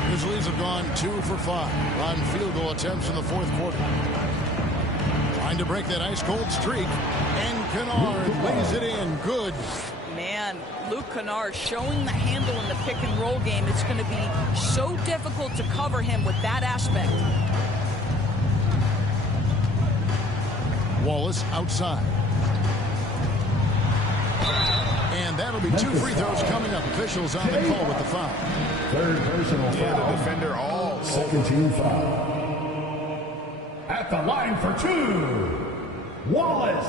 Grizzlies have gone 2 for 5 on field goal attempts in the fourth quarter. Trying to break that ice-cold streak. And Kennard lays it in. Good. Man, Luke Kennard showing the handle in the pick-and-roll game. It's going to be so difficult to cover him with that aspect. Wallace outside. And that'll be 2 free throws coming up. Officials on the call with the foul. Third personal foul. Yeah, the defender all. Second team foul. At the line for 2, Wallace.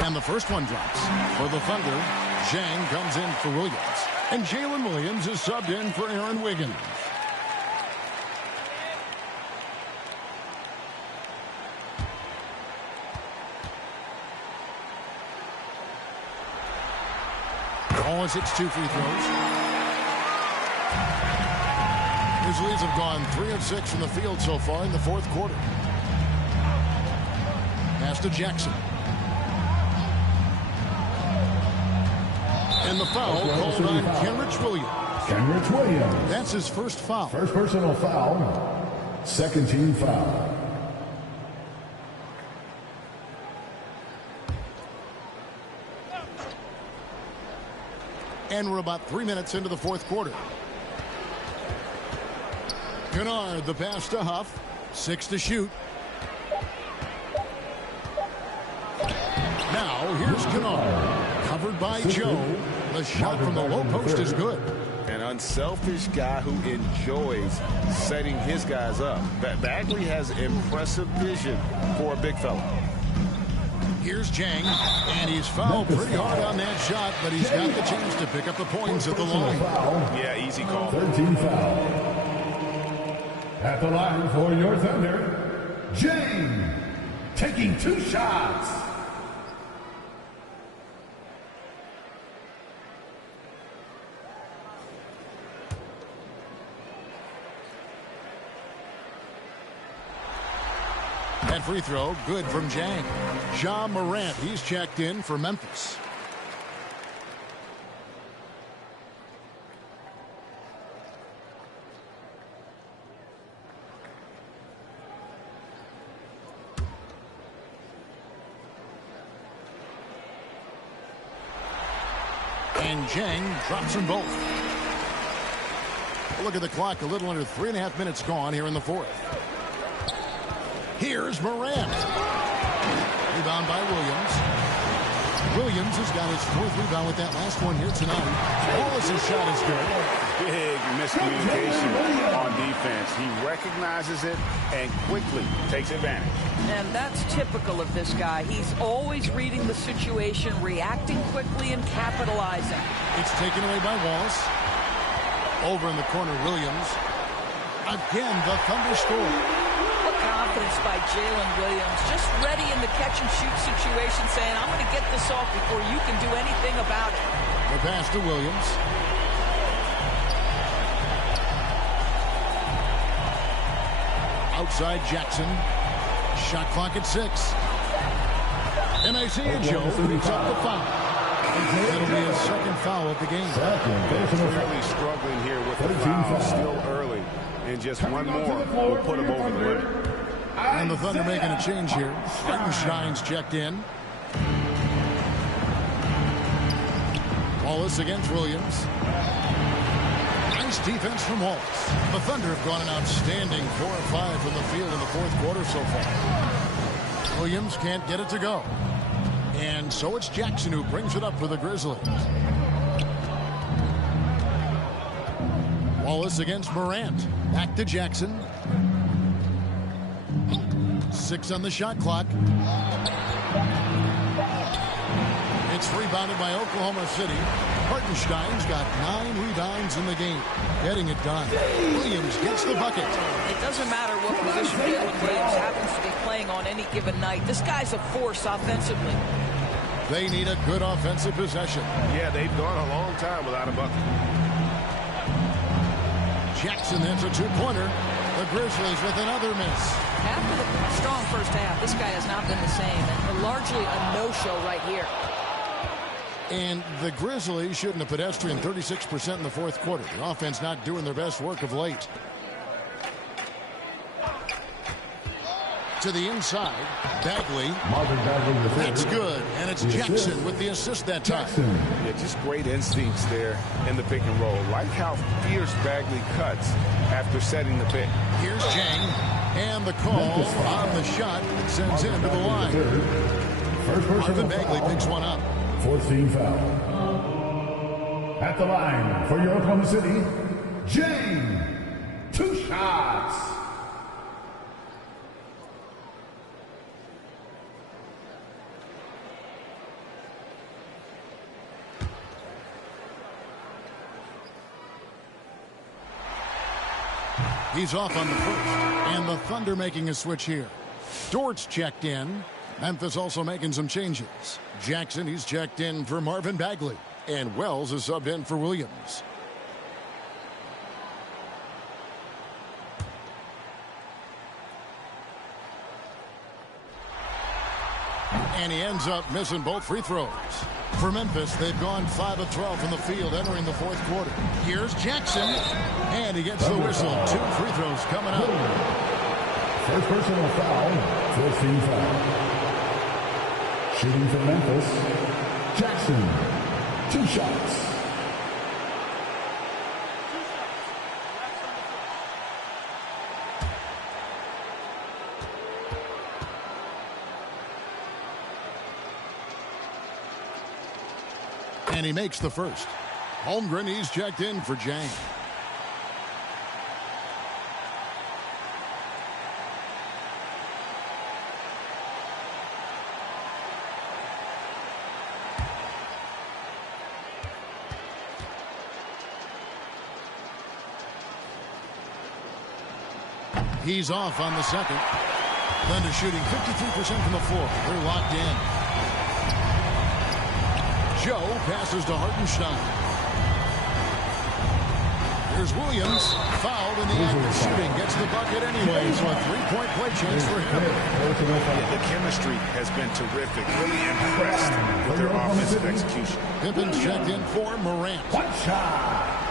And the first one drops. For the Thunder, Zhang comes in for Williams. And Jalen Williams is subbed in for Aaron Wiggins. Wallace hits 2 free throws. Grizzlies have gone 3 of 6 from the field so far in the fourth quarter. Pass to Jackson. And the foul called on Kenrich Williams. Kenrich Williams. That's his first foul. First personal foul. Second team foul. And we're about 3 minutes into the fourth quarter. Kennard, the pass to Huff. 6 to shoot. Now, here's Kennard. Covered by Joe. The shot from the low post is good. An unselfish guy who enjoys setting his guys up. Bagley has impressive vision for a big fella. Here's Zhang, and he's fouled pretty hard on that shot, but he's got the chance to pick up the points at the line. Yeah, easy call. 13 foul. At the line for your Thunder, Zhang, taking 2 shots. That free throw, good from Zhang. Ja Morant, he's checked in for Memphis. And Zhang drops them both. Look at the clock, a little under 3.5 minutes gone here in the fourth. Here's Morant. Rebound by Williams. Williams has got his 4th rebound with that last one here tonight. Wallace's shot is good. Big miscommunication on defense. He recognizes it and quickly takes advantage. And that's typical of this guy. He's always reading the situation, reacting quickly, and capitalizing. It's taken away by Wallace. Over in the corner, Williams. Again, the Thunder score. Confidence by Jalen Williams, just ready in the catch-and-shoot situation, saying, I'm going to get this off before you can do anything about it. The pass to Williams. Outside Jackson. Shot clock at 6. And I see Joe picks up the foul. That'll be his second foul of the game. Clearly struggling here with the foul still early. And just one more will put him over the limit. And the Thunder making a change here. Hartenstein's checked in. Wallace against Williams. Nice defense from Wallace. The Thunder have gone an outstanding 4 of 5 from the field in the fourth quarter so far. Williams can't get it to go. And so it's Jackson who brings it up for the Grizzlies. Wallace against Morant. Back to Jackson. 6 on the shot clock. It's rebounded by Oklahoma City. Hartenstein's got 9 rebounds in the game. Getting it done. Williams gets the bucket. It doesn't matter what position Jalen Williams happens to be playing on any given night. This guy's a force offensively. They need a good offensive possession. Yeah, they've gone a long time without a bucket. Jackson hits a 2-pointer. The Grizzlies with another miss. After the strong first half, this guy has not been the same. And largely a no-show right here. And the Grizzlies shooting a pedestrian 36% in the fourth quarter. The offense not doing their best work of late. To the inside, Bagley. That's good, and it's Jackson with the assist that time. Yeah, just great instincts there in the pick and roll. Like how fierce Bagley cuts after setting the pick. Here's Zhang, and the call on the shot sends him to the line. Marvin Bagley picks one up. 14 foul. At the line for your Oklahoma City, Zhang, 2 shots. He's off on the first. And the Thunder making a switch here. Dort's checked in. Memphis also making some changes. Jackson, he's checked in for Marvin Bagley. And Wells is subbed in for Williams. And he ends up missing both free throws. For Memphis, they've gone 5 of 12 from the field entering the fourth quarter. Here's Jackson. And he gets the whistle. 2 free throws coming up. First personal foul, 14 foul. Shooting for Memphis, Jackson. 2 shots. And he makes the first. Holmgren, he's checked in for Jang. He's off on the second. Thunder shooting 53% from the floor. They're locked in. Joe passes to Hartenstein. Here's Williams. Fouled in the act of shooting. Gets the bucket anyway. So a 3-point play chance for him. Yeah, the chemistry has been terrific. Really impressed with their offensive execution. Pippin's checked in for Morant. One shot.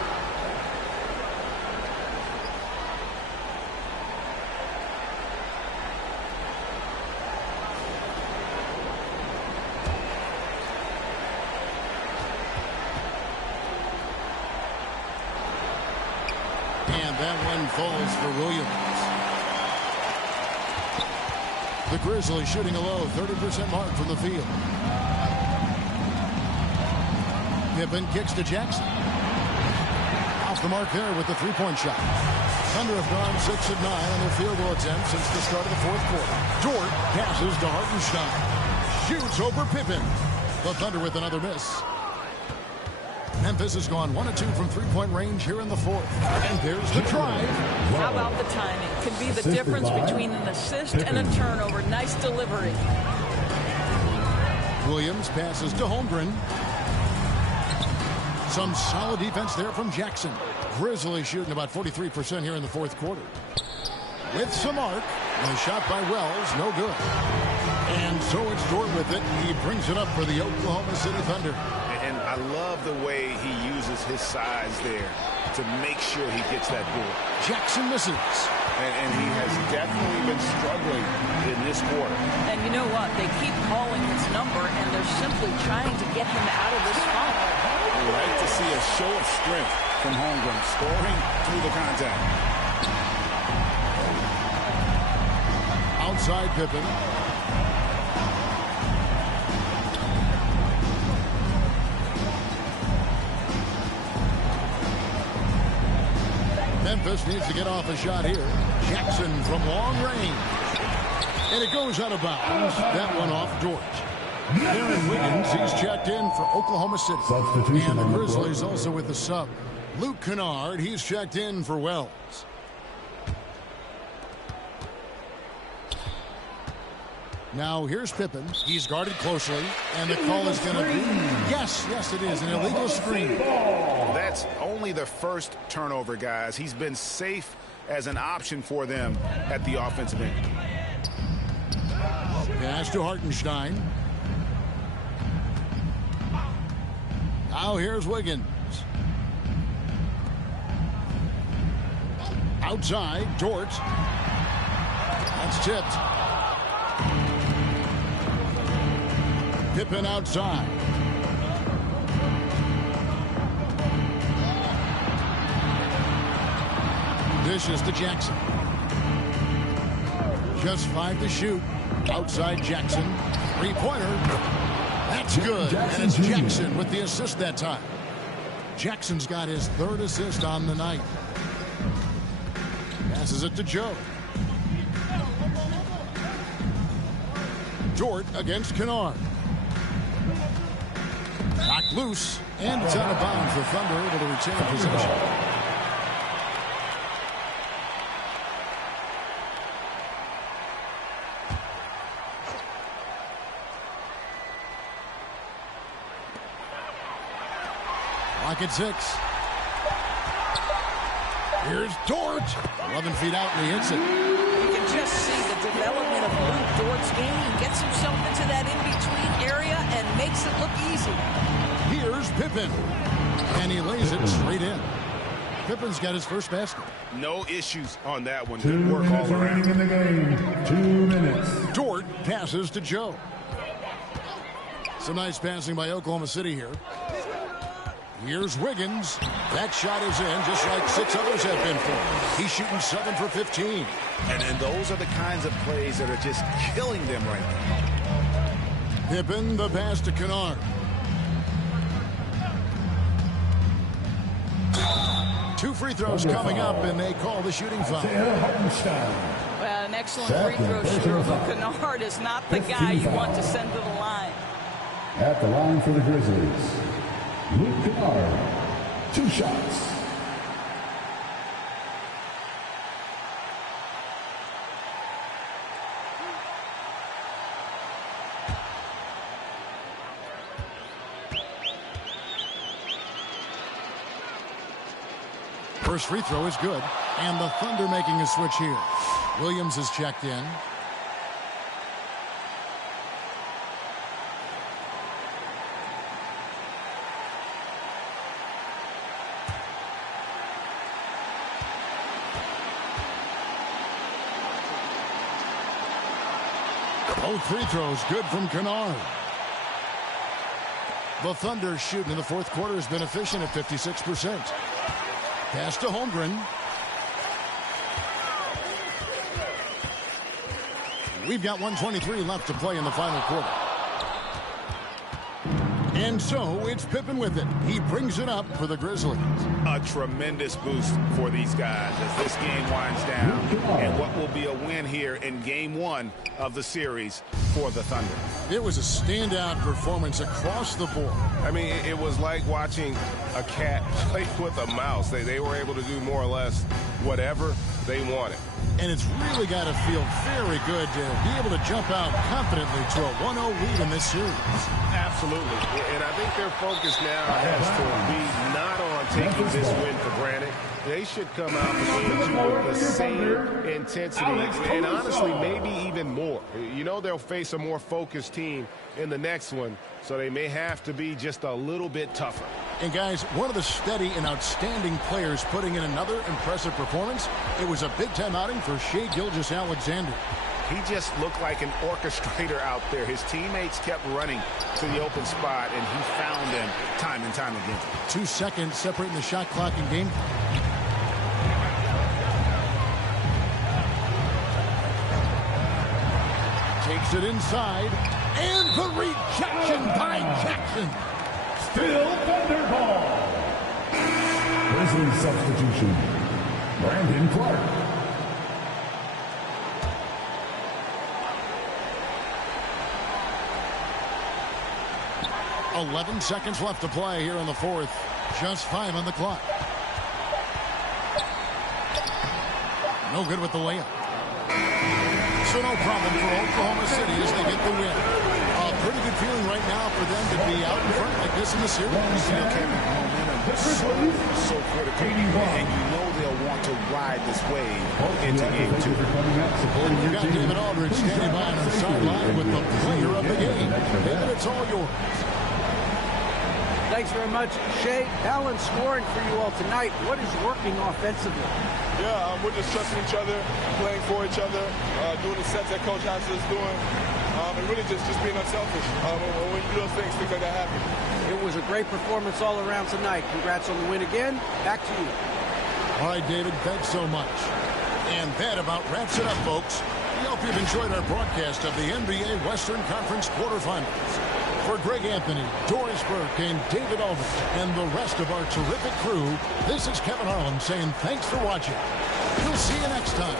Falls for Williams. The Grizzlies shooting a low 30% mark from the field. Pippen kicks to Jackson. Off the mark there with the 3-point shot. Thunder have gone 6 of 9 on their field goal attempts since the start of the fourth quarter. Dort passes to Hartenstein. Shoots over Pippen. The Thunder with another miss. Memphis has gone 1 of 2 from 3-point range here in the fourth. And there's the drive. How about the timing? Could be the difference between an assist and a turnover. Nice delivery. Williams passes to Holmgren. Some solid defense there from Jackson. Grizzlies shooting about 43% here in the fourth quarter. With some arc. The shot by Wells, no good. And so it's Dort with it. He brings it up for the Oklahoma City Thunder. And I love the way he uses his size there to make sure he gets that ball. Jackson misses. And he has definitely been struggling in this quarter. And you know what? They keep calling his number, and they're simply trying to get him out of this funk. We like to see a show of strength from Holmgren, scoring through the contact. Outside Pippen. Memphis needs to get off a shot here. Jackson from long range. And it goes out of bounds. That one off Dort. Aaron Wiggins, he's checked in for Oklahoma City. And the Grizzlies also with the sub. Luke Kennard, he's checked in for Wells. Now here's Pippen. He's guarded closely. And the call is going to be, yes, it is, an illegal screen. That's only the first turnover, guys. He's been safe as an option for them at the offensive end. Pass to Hartenstein. Now here's Wiggins. Outside, Dort. That's tipped. Pippen outside. Dishes to Jackson. Just 5 to shoot. Outside Jackson. 3-pointer. That's good. And it's Jackson with the assist that time. Jackson's got his 3rd assist on the night. Passes it to Joe. Dort against Kennard. Knocked loose. And it's out of bounds. The Thunder able to retain possession. Clock at 6. Here's Dort. 11 feet out, and he hits it. You can just see the development of Luke Dort's game. He gets himself into that in-between area and makes it look easy. Here's Pippen. And he lays it straight in. Pippen's got his first basket. No issues on that one. 2 Good work minutes all around. remaining in the game. 2 minutes. Dort passes to Joe. Some nice passing by Oklahoma City here. Here's Wiggins. That shot is in, just like 6 others have been for him. He's shooting 7 for 15. And those are the kinds of plays that are just killing them right now. Pippen, the pass to Kennard. 2 free throws coming up, and they call the shooting foul. Well, an excellent free throw shooter. Luke Kennard is not the guy you want to send to the line. At the line for the Grizzlies, Luke Kennard, 2 shots. First free throw is good, and the Thunder making a switch here. Williams is checked in. Both free throws good from Kennard. The Thunder shooting in the fourth quarter has been efficient at 56%. Pass to Holmgren. We've got 1:23 left to play in the final quarter. And so it's Pippen with it. He brings it up for the Grizzlies. A tremendous boost for these guys as this game winds down. And what will be a win here in game 1 of the series for the Thunder. It was a standout performance across the board. I mean, it was like watching a cat play with a mouse. They were able to do more or less whatever they wanted. And it's really got to feel very good to be able to jump out confidently to a 1-0 lead in this series. Absolutely. And I think their focus now has to be not on taking this win for granted. They should come out with the same intensity and honestly maybe even more. You know they'll face a more focused team in the next one, so they may have to be just a little bit tougher. And guys, one of the steady and outstanding players putting in another impressive performance. It was a big-time outing for Shai Gilgeous-Alexander. He just looked like an orchestrator out there. His teammates kept running to the open spot, and he found them time and time again. 2 seconds separating the shot clock and game. Takes it inside, and the rejection by Jackson. Still Thunder ball. Grizzlies substitution, Brandon Clark. .11 seconds left to play here in the fourth. Just 5 on the clock. No good with the layup. So no problem for Oklahoma City as they get the win. A pretty good feeling right now for them to be out in front like this in the series. You know, Kevin, momentum is so critical, and you know they'll want to ride this wave into game 2. We've got David Aldridge standing by on the sideline with the player of the game. David, it's all yours. Thanks very much, Shai. Allen scoring for you all tonight. What is working offensively? Yeah, we're just trusting each other, playing for each other, doing the sets that Coach has us doing, and really just being unselfish. When you do those things like that happen. It was a great performance all around tonight. Congrats on the win again. Back to you. All right, David, thanks so much. And that about wraps it up, folks. We hope you've enjoyed our broadcast of the NBA Western Conference quarterfinals. For Greg Anthony, Doris Burke, and David Aldridge, and the rest of our terrific crew, this is Kevin Harlan saying thanks for watching. We'll see you next time.